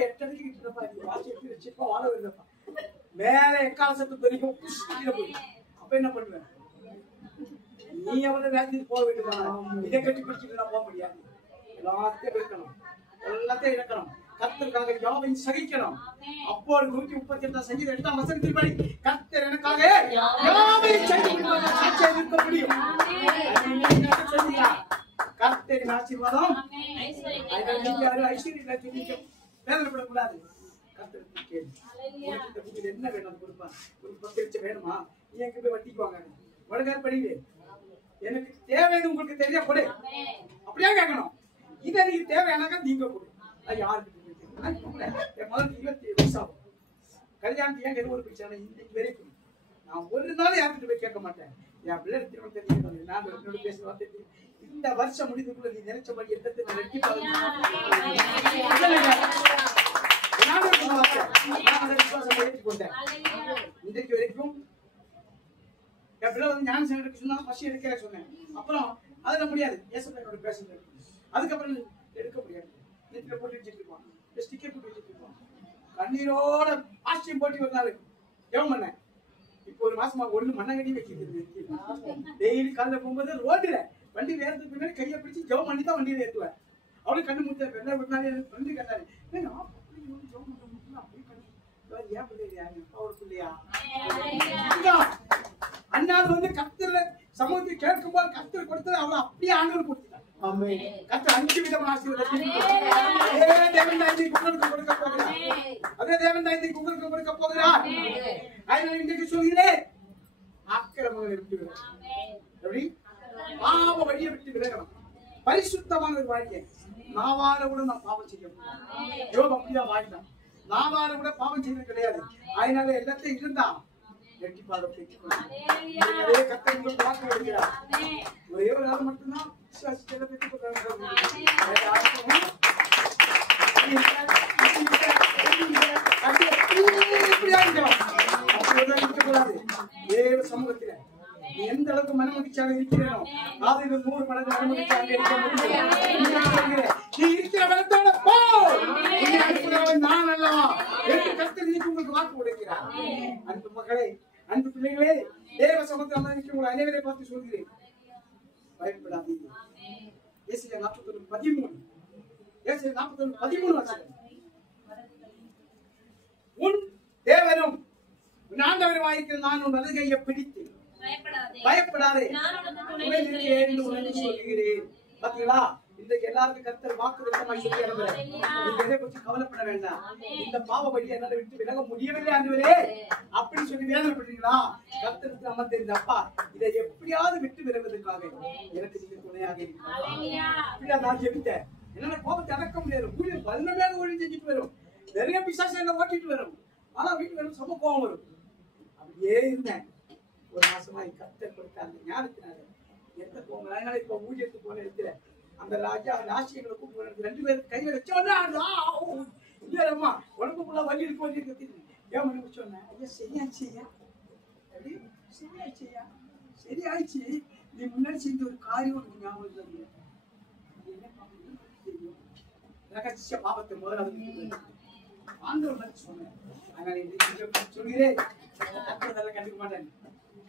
8:30 கிட்டப்பா வாட்ச் எடுத்து வச்சுப்பா வாழ வருதப்பா மேல எக்காலசத்து தெரியும் அப்ப என்ன பண்ணுவேன் நீ அவனை வேலைக்கு போக வேண்டுமா இதை கட்டி பிடிச்சிட்டு நான் போக முடியாது எல்லாத்தையும் இருக்கணும் எல்லாத்தையும் இழக்கணும் கர்த்தருக்காக யாவையும் சகிக்கணும் அப்போது 138 சங்கீதம் 8ஆம் வசனத்தில் படி கர்த்தர் எனக்காக யாவையும் சகிக்க சாட்சியாக இருக்க முடியும் கர்த்தரின் ஆசீர்வாதம் ஐஸ்வர்யம் வேதனைப்படக்கூடாது கர்த்தருக்கு கேள்வி என்ன வேணும் கொடுப்பா ஒரு 10 லட்சம் வேணுமா நீ எங்க போய் வட்டிக்கு வாங்க வடகார் படிங்க எனக்கு தேவைன்னு உங்களுக்கு தெரியா கொடு அப்படியே கேட்கணும் இதை நீங்க தேவையானாக்கா நீங்க கொடு அது யாருக்கு முதல்ல 27 வயசு ஆகும் கல்யாணத்து ஏன் ஒரு பிரச்சனை இன்னைக்கு வரைக்கும் நான் ஒரு நாள் யார்கிட்ட போய் கேட்க மாட்டேன் என் பிள்ளை திருமணம் தெரியும் நான் என்னோட பேசுற வார்த்தை இந்த வருஷம் முடிந்துக்குள்ள நீ நினைச்சபடி எந்த ஏற்றுக்கொண்டேன் இன்றைக்கு வரைக்கும் என் பிள்ளை வந்து ஞான சேனலுக்கு சொன்னா பசி எடுக்கிற சொன்னேன் அப்புறம் அதெல்லாம் முடியாது ஏசப்பா பேசுறது அதுக்கப்புறம் எடுக்க முடியாது நெத்தில போட்டு வச்சுட்டு இருப்பான் ஸ்டிக்கர் போட்டு வச்சுட்டு இருப்பான் கண்ணீரோட ஆஸ்டியம் போட்டு வந்தாரு ஜெபம் பண்ணேன் இப்போ ஒரு மாசமா ஒண்ணு மண்ணங்கட்டி வைக்கிறது டெய்லி காலைல போகும்போது ரோடுல வண்டி ஏறதுக்கு பின்னாடி கையை பிடிச்சி ஜெபம் பண்ணி தான் வண்டியில ஏற்றுவேன் அவளுக்கு கண்ணு முத்த வெள்ள விட்டாலே ஃப்ரெண்டு கேட்டாரு ஏன் பிள்ளையா ஒரு பிள்ளையா அண்ணாவது வந்து கர்த்தர் சமூகத்தை கேட்கும் போது கர்த்தர் கொடுத்தது அவளை அப்படியே ஆண்டவர் கொடுத்துட்டார் கர்த்தர் 5 விதமான ஆசீர்வாதம் தேவன் தாய்க்கு உங்களுக்கு கொடுக்க போகிறார் அதே தேவன் தாய்க்கு உங்களுக்கு கொடுக்க போகிறார் அதனால இன்றைக்கு சொல்கிறேன் ஆக்கிரமங்களை விட்டு எப்படி பாவ வழியை விட்டு விலகணும் பரிசுத்தமான ஒரு வாழ்க்கை நாவார கூட நான் பாவம் செய்ய முடியும் யோகம் அப்படிதான் வாழ்ந்தான் நாவார கூட பாவம் செய்யறது கிடையாது அதனால எல்லாத்தையும் இருந்தா வெட்டிப்பாக பெற்றுக்கொள்ள கர்த்தர் உங்களுக்கு வாக்கு கொடுக்கிறார் ஒரே ஒரு ஆள் மட்டும்தான் விசுவாசிச்சதை பெற்றுக்கொள்றாங்க தேவ சமூகத்தில எந்த அளவுக்கு மனமகிழ்ச்சியாக இருக்கிறேனோ அதில் 100 மடங்கு மனமகிழ்ச்சியாக இருக்க முடியும் நீ இருக்கிற பலத்தோட போ நான் அல்லவா என்று கர்த்தர் உங்களுக்கு வாக்கு கொடுக்கிறார் அன்பு மகளே அன்பு பிள்ளைகளே தேவ சமூகத்தில் உங்களை அனைவரை பார்த்து சொல்கிறேன் பயப்படாதீங்க ஏசாயா 41:13 ஏசாயா 41:13 வசனம் உன் தேவனும் உன் ஆண்டவருமாயிருக்கிற நான் உன் வலது கையை பிடித்து பயப்படாதே என்று சொல்கிறேன் பாத்தீங்களா இன்றைக்கு எல்லாருக்கும் கர்த்தர் வாக்குறுதிமாய் சொல்லி அனுப்புறேன் நீங்க எதை பற்றி கவலைப்பட வேண்டாம் இந்த பாவ வழியை என்னால விட்டு விலக முடியவில்லை ஆண்டவரே அப்படின்னு சொல்லி வேதனைப்படுறீங்களா கர்த்தருக்கு நம்ம தெரிஞ்ச அப்பா இதை எப்படியாவது விட்டு விலகுவதற்காக எனக்கு நீங்க துணையாக இருக்கீங்க நான் ஜெபித்தேன் என்னால கோபத்தை அடக்க முடியாது ஊழியர் 11 ஊழியம் செஞ்சுட்டு வரும் நிறைய பிசாசு என்ன ஓட்டிட்டு வரும் ஆனா வீட்டுல வரும் சம கோபம் வரும் அப்படியே இருந்தேன் ஒரு மாசமா கர்த்தர் கொடுத்த அந்த ஞானத்தினால எந்த கோபம் அதனால இப்ப ஊழியத்துக்கு போன இடத்துல அந்த ராசியங்களை கூப்பிட்டு 2 பேருக்கு கையில வச்சோன்னா இல்லம்மா உடம்புக்குள்ள வலி இருக்கு ஏன் மணி சொன்னேன் ஐயா சரியாச்சியா சரியாச்சு நீ முன்னாடி செஞ்ச ஒரு காரியம் உனக்கு ஞாபகம் ரகசிய பாவத்தை முதல்ல ஆண்டவர் சொன்னேன் அதனால சொல்கிறேன் கத்துறதெல்லாம் கண்டுக்க மாட்டேன்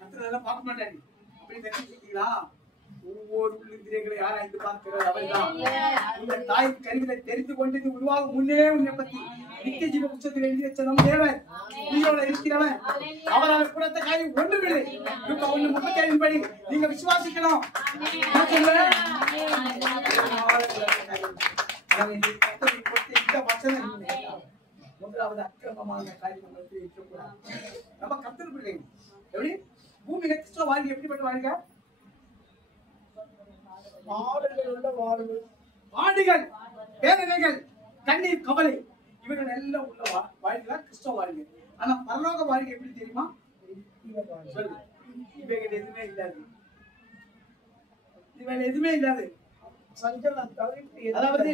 கத்துறதெல்லாம் பார்க்க மாட்டேன் அப்படி தெரிஞ்சுக்கிட்டீங்களா ஒவ்வொரு உள்ளிந்திரியங்களை ஆராய்ந்து பார்க்கிறது அவர்தான் இந்த தாய் கருவிலை தெரிந்து கொண்டு உருவாகும் முன்னே உன்னை பத்தி நித்திய ஜீவ புத்தகத்தில் எழுதி வச்ச நம் தேவன் உயிரோட இருக்கிறவன் அவரால் கூடத்த காரியம் ஒன்றுமில்லை 1:35 படி நீங்க விசுவாசிக்கணும் இந்த வசனம் முதலாவது அக்கிரமமான காரியம் இருக்கக்கூடாது நம்ம கர்த்தர் பிள்ளைங்க எப்படி பூமியில கிறிஸ்தவ வாழ்க்கை எப்படிப்பட்ட வாழ்க்கை பாடுகள் வேதனைகள் கண்ணீர் கவலை இவர்கள் எல்லாம் உள்ள வாழ்க்கை கிறிஸ்தவ வாழ்க்கை ஆனா பரலோக வாழ்க்கை எப்படி தெரியுமா இவைகள் எதுவுமே இல்லாது இவைகள் எதுவுமே இல்லாது அதாவது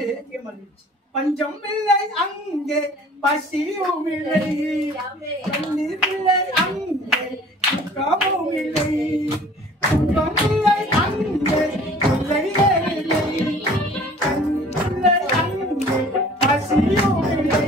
பஞ்சம் இல்லை அங்கே பசியும் இல்லை கண்ணீர் இல்லை அங்கே துக்கமும் இல்லை துன்பம் இல்லை அங்கே தொல்லையே இல்லை கண்ணீர் இல்லை அங்கே பசியும் இல்லை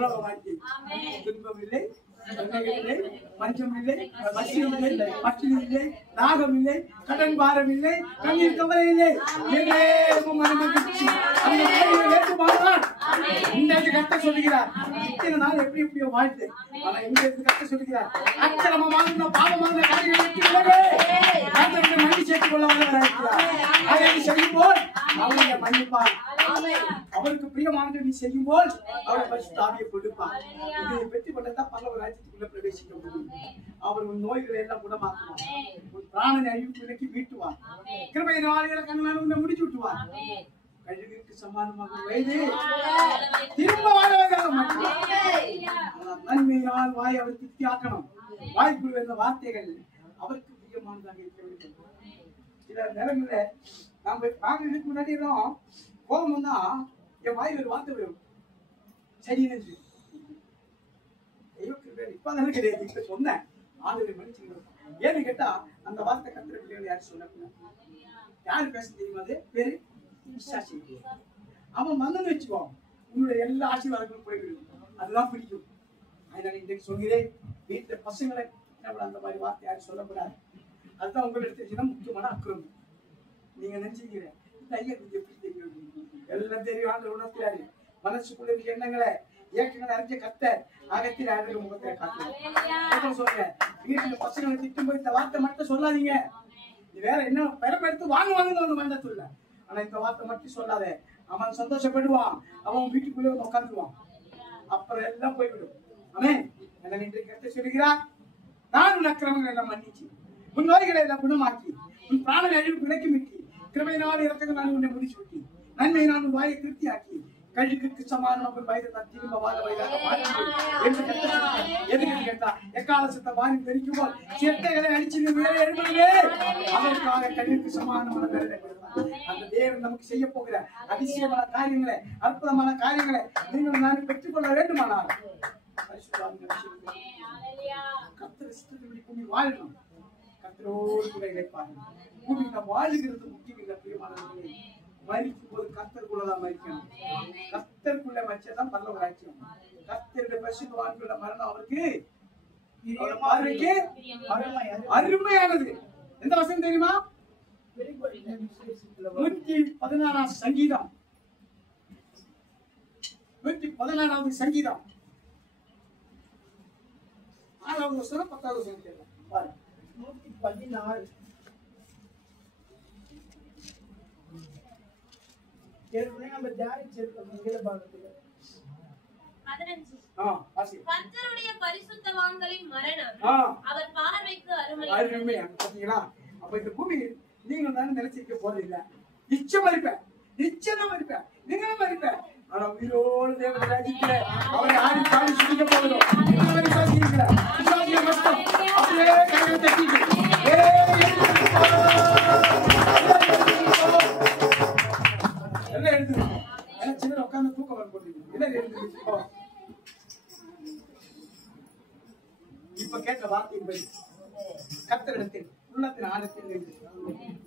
பரலோக வாழ்க்கை. துன்பம் இல்லை, இல்லை, பஞ்சம் இல்லை, பசி இல்லை, பட்டினி இல்லை, தாகம் இல்லை, கடன் பாரம் இல்லை, கண்ணீர் கவலை இல்லை. இன்றைக்கு கத்த சொல்லுகிறார். இத்தனை நாள் எப்படி எப்படியோ வாழ்த்து, ஆனா இங்க கத்த சொல்லுகிறார். அச்சரமமான பாவமான காரியங்களை மன்னி சேர்த்துக் கொள்ள அதை செய்யும் போல் அவனை மன்னிப்பார். அவருக்கு பிரியமானது நீ செய்யும் போல் அவரை பரிசுத்த ஆவியை கொடுப்பார். இதை பெற்றுக் கொண்டதான் பரலோக ராஜ்யத்துக்குள்ள பிரவேசிக்க முடியும். அவர் உன் நோய்களை எல்லாம் குணமாக்குவார். உன் பிராணனை அழிவுக்கு விலக்கி மீட்டுவார். கிருபையினாலே கண்ணால் உன்னை முடிச்சு விட்டுவார். கழுகுக்கு சமானமாக வயது திரும்ப நன்மையினால் வாய் அவர் திருப்தியாக்கணும். வாய்க்குள் வந்த வார்த்தைகள் அவருக்கு பிரியமானதாக இருக்க வேண்டும். சில நேரங்கள நாம பாக்கிறதுக்கு முன்னாடி எல்லாம் கோபம் வந்தா என் வாயில் ஒரு வார்த்தை வரும், சரி நன்றி. இப்பதான் கிடையாது, இப்ப சொன்னேன் ஆளுநரை மன்னிச்சுக்கணும். ஏன்னு கேட்டா அந்த வார்த்தை கத்திர பிள்ளைகள் யாரும் சொல்லக்கூடாது. யாரு பேச தெரியுமா? அது பேரு விசாசி. அவன் மன்னன் வச்சுக்கோ, உன்னுடைய எல்லா ஆசீர்வாதங்களும் போய்விடும். அதுதான் பிடிக்கும். அதனால இன்றைக்கு சொல்கிறேன், வீட்டுல பசங்களை அந்த மாதிரி வார்த்தை யாரும் சொல்லக்கூடாது. அதுதான் உங்களுக்கு முக்கியமான அக்கிரம். நீங்க நினைச்சீங்க ஐயா எப்படி தெரியும், எல்லாம் தெரியும். ஆண்டு உணர்த்தியாரு மனசுக்குள்ள இருக்க எண்ணங்களை இயக்கங்களை அறிஞ்ச கத்த அகத்தில் அழகு முகத்தை காட்டுறேன் சொல்லுங்க. வீட்டுல பசங்களை திட்டும் போய் இந்த வார்த்தை மட்டும் சொல்லாதீங்க. வேற என்ன பெருமை எடுத்து வாங்குவாங்கன்னு ஒண்ணு வேண்டாம் சொல்ல. ஆனா இந்த வார்த்தை மட்டும் சொல்லாத. அவன் சந்தோஷப்படுவான், அவன் வீட்டுக்குள்ளே வந்து உட்காந்துருவான். அப்புறம் எல்லாம் போய்விடும். அவன் என்ன இன்றைக்கு கத்த சொல்லுகிறான், நான் உன் அக்கிரமங்களை எல்லாம் மன்னிச்சு, உன் நோய்களை எல்லாம் குணமாக்கி, உன் பிராணனை அழிவு விலக்கி மீட்டி, கிருபையினால் இறக்க நான் உன்னை முடிச்சு விட்டி, நன்மை நான் உன் வாயை திருப்தியாக்கி, கழுகுக்கு சமானமாக வயதை நான் திரும்ப வாழ வயதாக மாற்றி என்று எதுக்கு கேட்டா எக்காலசத்தை வாரி தெரிக்கும் போல் சிட்டைகளை அடிச்சு மேலே எழுதுவே அதற்காக கழுகுக்கு சமானமான வேலை. அந்த தேவன் நமக்கு செய்ய போகிற அதிசயமான காரியங்களை, அற்புதமான காரியங்களை நீங்கள் நான் பெற்றுக்கொள்ள வேண்டுமானால் கர்த்தர் இஷ்டத்தின்படி பூமி வாழணும். கர்த்தரோடு கூட இணைப்பார்கள். பூமி நாம் வாழுகிறது முக்கியம் இல்லை. பிரியமானவர்களே, மரிக்கும் போது கர்த்தருக்குள்ளதான் மரிக்கணும். கர்த்தருக்குள்ள மரிச்சதான் பரலோக ராஜ்யம். கர்த்தருடைய பரிசுத்தவான்களுடைய மரணம் அவருக்கு பார்வைக்கு அருமையானது. எந்த வசனம் தெரியுமா? 116 சங்கீதம், 116வது சங்கீதம் 6வது வசனம் 10வது வசனம் பாருங்க. 116 கர்த்தருடைய பரிசுத்தவான்களின் மரணம் அவர் பார்வைக்கு அருமை. அப்ப இந்த பூமி நீங்க தானே நினைச்சிருக்க போறதில்ல. நிச்சயம் இருப்பேன், நிச்சயம் இருப்பேன், நீங்களும் இருப்பேன். ஆனா உயிரோடு தேவ ராஜ்யத்திலே அவரை ஆடி பாடி சுடிக்க போகிறோம். அப்படியே கைகளை தட்டிட்டு எல்லாம் எழுதுங்க. சின்ன உட்கார்ந்து தூக்கம் வர போட்டீங்க. எல்லாம் எழுதுங்க. இப்ப கேட்ட வார்த்தையின்படி கர்த்தரிடத்தில் உள்ளத்தின் ஆழத்தில்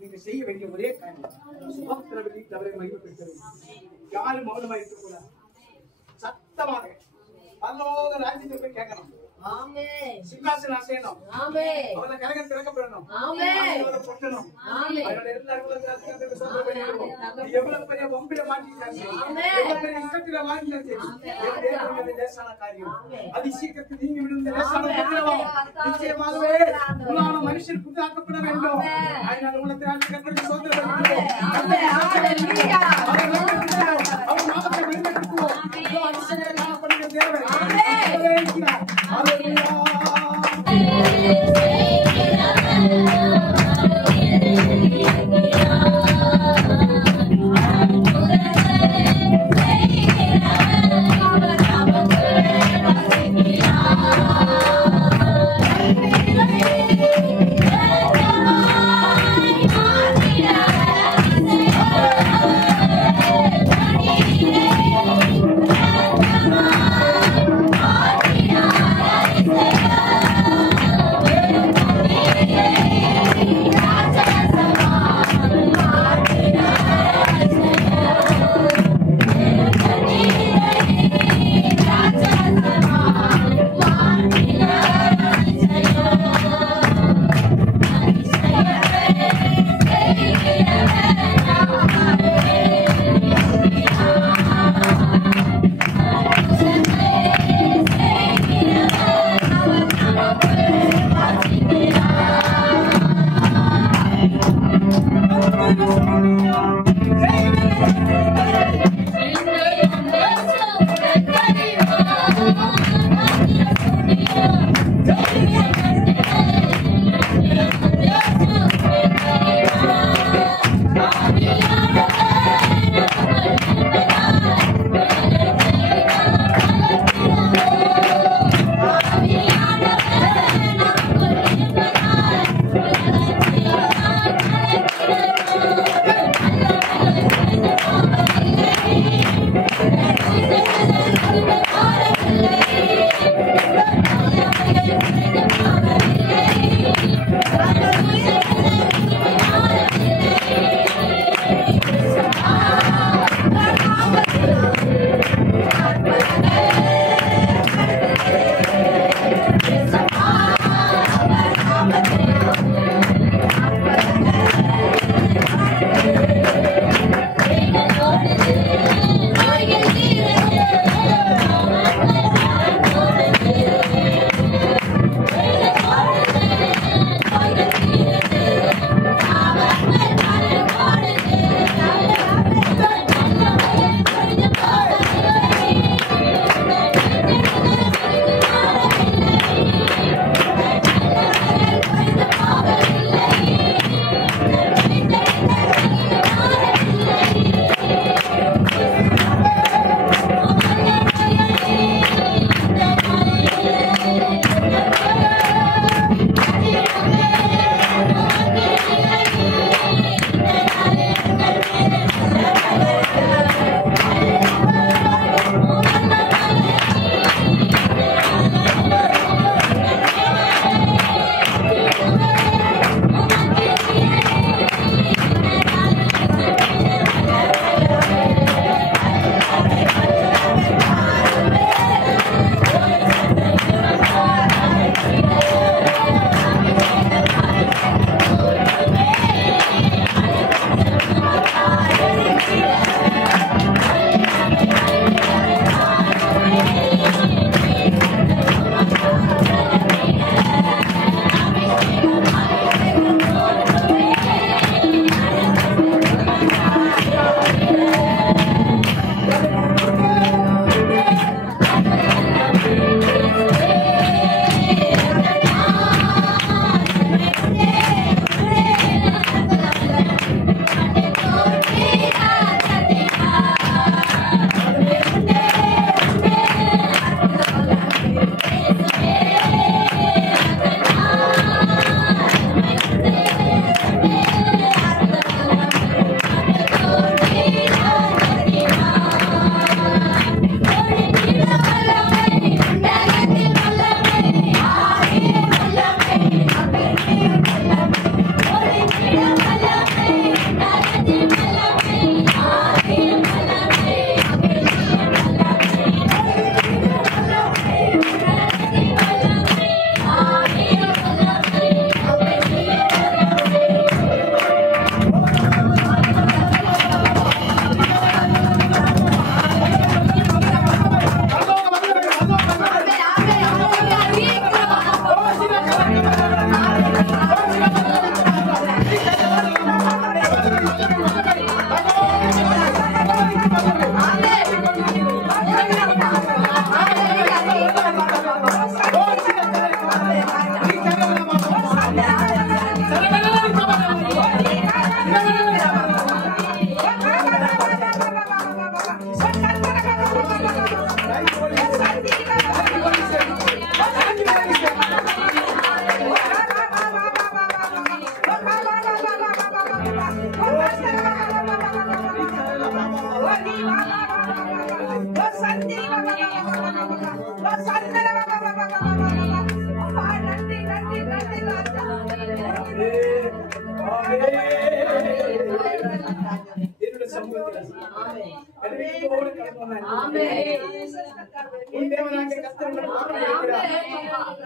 நீங்க செய்ய வேண்டிய ஒரே காரியம் சுபத்திரவெளி தவறை மகிமைப்படுத்துறது. யாரும் மௌனமா இருக்கக்கூடாது. சத்தமாக பரலோக ராஜ்யத்தை போய் கேட்கணும். சிங்காசனம் அசையணும். அவரை கரகம் திறக்கப்படணும். பொட்டணும். எவ்வளவு பெரிய வம்பில மாட்டிட்டாங்க, எவ்வளவு பெரிய இக்கட்டில வாழ்ந்தாச்சு. லேசான காரியம் அது சீக்கிரத்தில் நீங்கி விடுந்த லேசான நிச்சயமாகவே உள்ளான மனுஷன் புதாக்கப்பட வேண்டும். அதனால உள்ளத்தினால் கர்த்தருக்கு சோதனை அவர் நாமத்தை வெளிப்படுத்துவோம். அதிசயங்களை காணப்படுகிற தேவன் Yeah.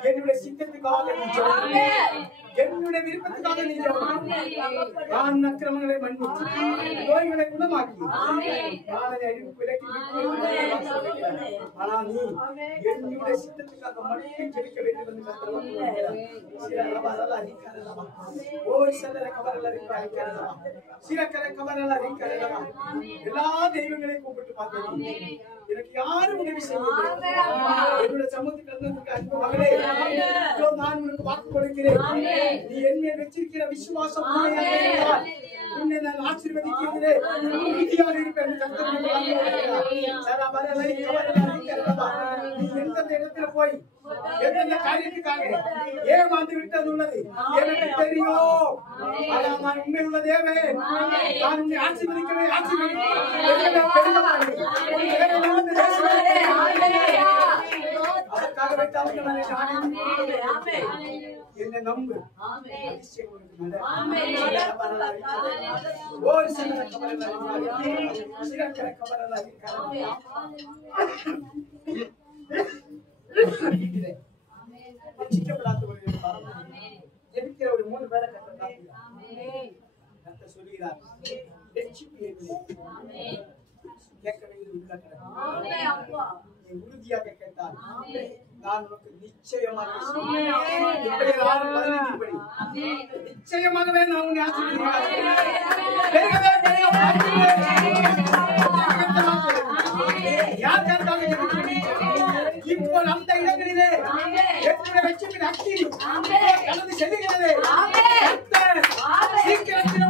என்னுடைய சித்தத்துக்காக என்னுடைய விருப்பத்துக்காக நான் அக்கிரமங்களை மன்னித்து நோய்களை குணமாக்கி ஆனால் நீ என்னுடைய சித்தத்துக்காக மட்டும் ஜெபிக்க வேண்டும் என்று எல்லா தெய்வங்களையும் கூப்பிட்டு பார்த்தேன். எனக்கு யாரும் உதவி செய்யவில்லை. என்னுடைய சமூகத்துக்கு அன்பு மகளே, நான் உனக்கு வாக்கு கொடுக்கிறேன். நீ என் மேல் வச்சிருக்கிற விசுவாசம் உன்னை நான் ஆசீர்வதிக்கிறேன். உறுதியாக இருப்பேன். நீ எந்தெந்த இடத்துல போய் எந்தெந்த காரியத்துக்காக ஏமாந்து விட்டது உள்ளது எனக்கு தெரியும். ஆனால் நான் உண்மை உள்ள தேவன். நான் உன்னை ஆசீர்வதிக்கிறேன். என்னை நம்பு. ஜெபிக்கிற ஒரு 3 பேரை கர்த்தர் சொல்லுகிறார். கேட்க வேண்டியது உள்ள உறுதியாக கேட்டால் நான் உனக்கு நிச்சயமாக நிச்சயமாகவே நான் உன்னை யார் கேட்டாங்க இப்போ அந்த இடங்களிலே கலந்து செல்லுகிறது. சீக்கிரத்தில்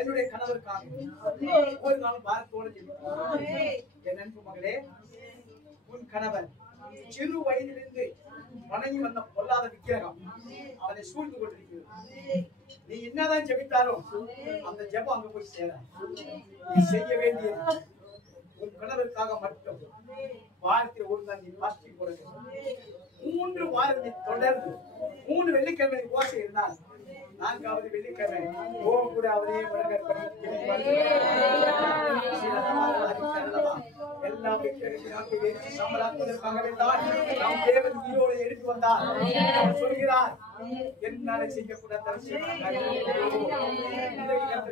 என்னுடைய கணவருக்காக ஒரு நாள் பாரத்தோடு என் அன்பு மகளே, உன் கணவர் சிறு வயதிலிருந்து வணங்கி வந்த பொல்லாத விக்கிரகம் அவனை சூழ்ந்து கொண்டிருக்கிறது. நீ என்னதான் ஜெபித்தாலும் அந்த ஜெபம் அங்க போய் சேர. நீ செய்ய வேண்டியது உன் கணவருக்காக மட்டும் வாரத்தில் ஒரு நாள் நீ பாஸ்டி போட வேண்டும். 3 வாரத்தை தொடர்ந்து 3 வெள்ளிக்கிழமை உபவாசம் இருந்தால் 4வது வெள்ளிக்கிழமை கூட அவரே எடுத்து வந்தார். சொல்கிறார் என்னால செய்யக்கூடாது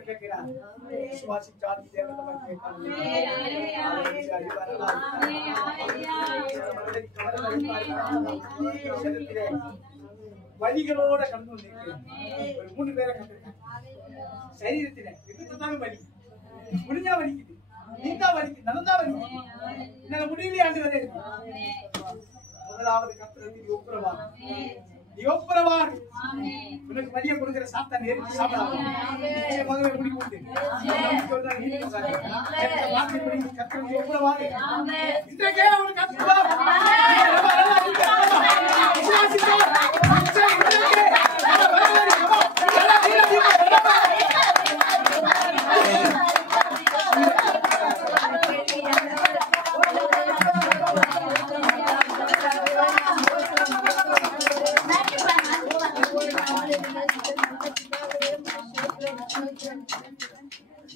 கேட்கிறார். விசுவாசிச்சால் வலிகளோட கடந்து வந்திருக்கிறேன். ஒரு 3 பேரை கண்டிருக்காங்க. சரீரத்தில எதுத்தாலும் வலி, முடிஞ்சா வலிக்குது, நீந்தா வலிக்குது, நடந்தா வலிக்குது, என்னால முடியலையே ஆண்டு. முதலாவது கர்த்தருக்கு ஒப்புரவார். ஒப்புரவார். உனக்கு வலியை கொடுக்கிற சாத்தான் நெருங்கி சாப்பிடாது. நிச்சயமாகவே முடிவு உண்டு. கர்த்தருக்கு ஒப்புரவார். இன்றைக்கே அவனுக்கு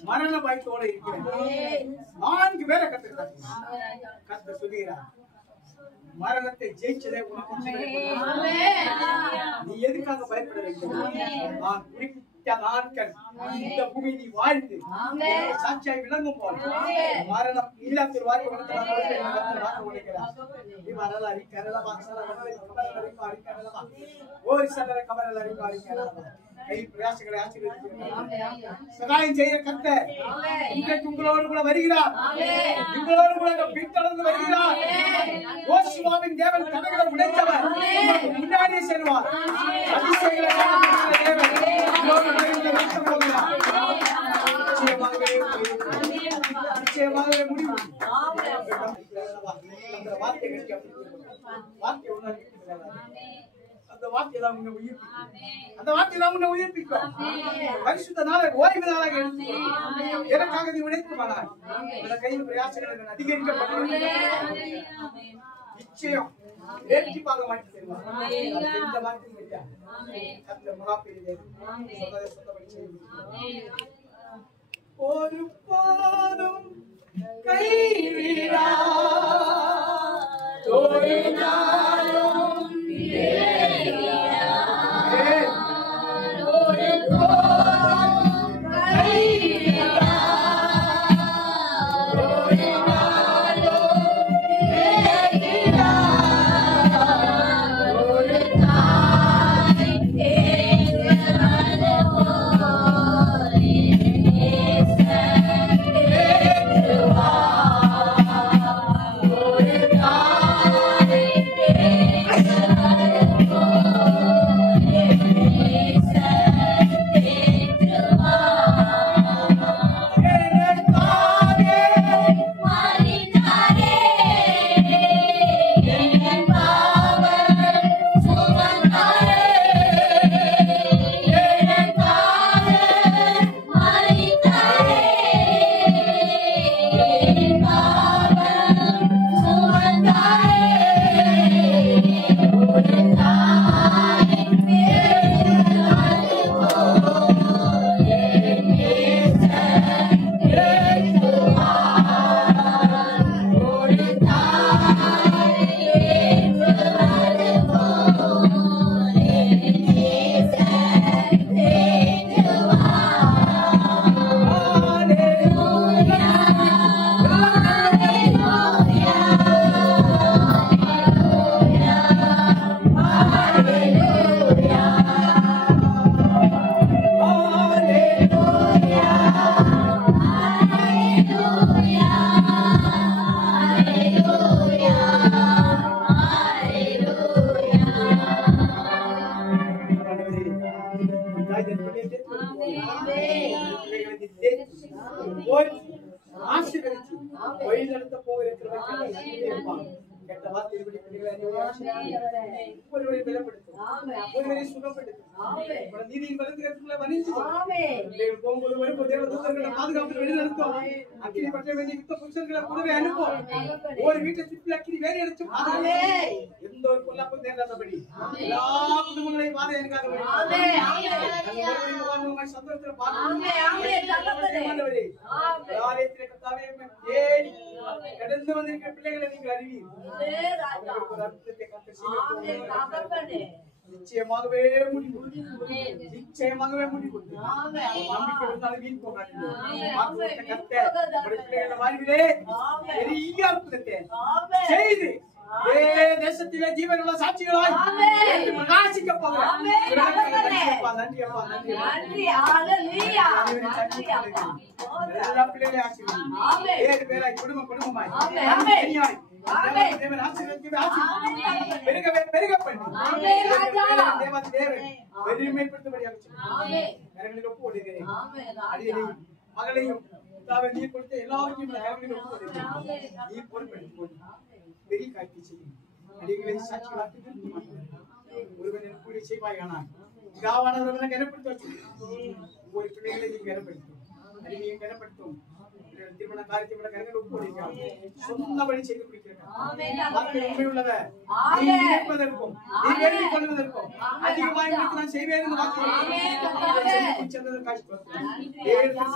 மரண பயத்தோட இருக்கிறேன். 4 பேரை கத்துக்கிறார். கர்த்தர் சொல்லுகிறார், மரணத்தை ஜெயிச்சதே உனக்கு. நீ எதுக்காக பயப்பட வேண்டும்? நான் குறிப்பிட்ட நாட்கள் இந்த பூமி நீ வாழ்ந்து சாட்சியாய் விளங்கும் போது மரணம் இல்லத்தில் வாழ்க்கை சகாயம் செய்ய கர்த்தர் இன்றைக்கு உங்களோடு கூட வருகிறார். உங்களோடு கூட பின்தொடர்ந்து வருகிறார். யோசுவாவின் தேவன் தடைகளை உடைத்தவர். முன்னாடியே செல்வார். அதிசயங்களை தேவன் நிச்சயமாகவே முடிவு. அந்த வார்த்தையை அந்த வார்த்தை தான் உன்னை உயிர்ப்பிக்கும். அந்த வார்த்தை தான் உன்னை உயிர்ப்பிக்கும். பரிசுத்த நாளாக ஓய்வு நாளாக எடுத்துக்கொள்ளும். எனக்காக நீ உழைக்குமானால் இந்த கையில் பிரயாசங்கள் அதிகரிக்கப்படும். நிச்சயம் ஏற்றிப்பாக மாற்றி இந்த வார்த்தை ஒரு போதும் கைவிடா ஒரு நாளும் Yeah. ஆசீர்வதிச்சு வழி நடத்த போகிறேன். கெட்ட வார்த்தை ஒருவரை பலப்படுத்தும், ஒருவரை சுகப்படுத்தும், நீதியின் பலத்துக்குள்ள வணிந்து போகும்போது வரும்போது தேவதூதர்களை பாதுகாப்பு வெளிநடத்தும். அக்கினி பற்ற வேண்டிய யுத்த புருஷர்களை கூடவே அனுப்பும். ஒரு வீட்டை சுற்றி அக்கினி வேலை அடிச்சும் எந்த ஒரு பொல்லாப்பும் நேராதபடி எல்லா குடும்பங்களையும் பாதை எனக்காக சந்தோஷத்துல கடந்து வந்திருக்கிற பிள்ளைகளை நீங்கள் அறிவீர்கள். நிச்சயமாகவே முடிவு, நிச்சயமாகவே முடிவு. நம்பிக்கை இருந்தாலும் வீண் போகாதீங்க. வாழ்விலே பெரிய அற்புதத்தை செய்து தேசத்திலே ஜீவனுள்ள சாட்சிகளாய் பிரகாசிக்க போகிறேன். நன்றி அப்பா, நன்றி. எல்லா பிள்ளைகளையும் ஆசீர்வதிங்க. 7 பேராய் குடும்பமாய் தேவன் ஆசீர்வதிக்கவே பெருக பண்ணி தேவாதி தேவன் பெருமைப்படுத்தபடியாக கரங்களில் ஒப்பு கொடுக்கிறேன். அடியையும் மகளையும் நீ கொடுத்த எல்லாருக்கும் கரங்களில் ஒப்பு கொடுக்கிறேன். நீ பொறுப்பெடுத்துக் பெரிய காட்சி செய்யும். அடிகளை சாட்சிகளாக்கி நிறுத்த மாட்டேன். ஒருவன் எனக்கு கூடிய செய்வாயானால் காவானவர்களை கனப்படுத்த வச்சு ஒவ்வொரு பிள்ளைகளை நீ கனப்படுத்தும், அடிமையும் கனப்படுத்தும். திருமண காரியத்தை விட கரங்கள் ஒப்பு கொடுக்கிறார். சொந்தபடி செய்து கொடுக்கிறார். உண்மையுள்ளவர் நீ நினைப்பதற்கும் நீ வேண்டிக் கொள்வதற்கும் அதிகமாக நான் செய்வேன் என்று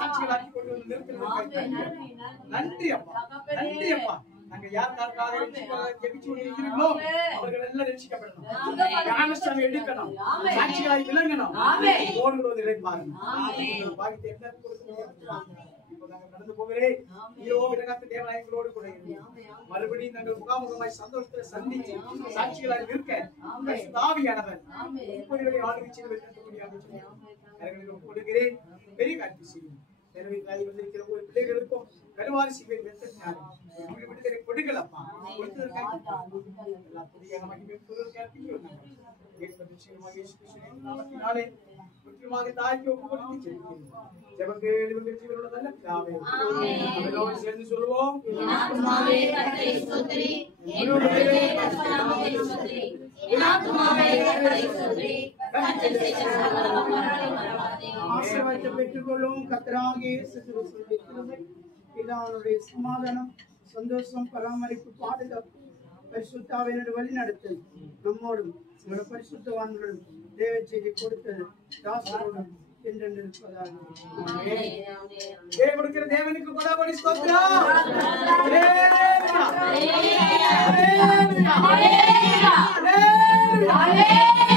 சாட்சிகளாக்கி கொண்டு வந்து நிறுத்துவதற்காக நன்றி அப்பா, நன்றி அப்பா. நாங்க யார் யாருக்காக ஜெபிச்சு கொண்டிருக்கிறீர்களோ அவர்கள் எல்லாம் ரட்சிக்கப்படணும். ஞானஸ்நானம் எடுக்கணும், சாட்சிகளாய் விளங்கணும், ஓடுகிறோம் இழைப்பாருங்க. பாக்கியத்தை எல்லாருக்கும் கொடுத்து இப்போ நாங்கள் நடந்து போகிறேன். ஐயோ விரகாத்த தேவநாயகங்களோடு கூட மறுபடியும் நாங்கள் முகாமுகமாய் சந்தோஷத்தை சந்திச்சு சாட்சிகளாக இருக்க தாவியானவர் ஒவ்வொருவரை ஆளுகை செய்து கொடுக்கிறேன். பெரிய காட்சி செய்யும். எனவே வந்திருக்கிற ஒரு பிள்ளைகளுக்கும் கருவாரி சிவை விடுதலை கொடுக்கலப்பா கொடுத்ததற்காக முக்கியமாக தாய்க்கு ஒப்பு கொடுத்து சேர்ந்து சொல்லுவோம். ஆசீர்வாதத்தை பெற்றுக்கொள்ளும். கர்த்தராகிய இயேசு கிறிஸ்துவின் கிருபை, பிதாவுடைய சமாதானம், சந்தோஷம், பராமரிப்பு, பாதுகாப்பு, பரிசுத்த ஆவியானவருடைய வழிநடத்தல் நம்மோடும் நம்முடைய பரிசுத்தவான்களும் தேவ செய்தி கொடுத்தது தாசரோடும் என்றென்று இருப்பதாக. கொடுக்கிற தேவனுக்கு கொடாபடி ஸ்தோத்திரம். ஹல்லேலூயா, ஹல்லேலூயா, ஹல்லேலூயா, ஹல்லேலூயா.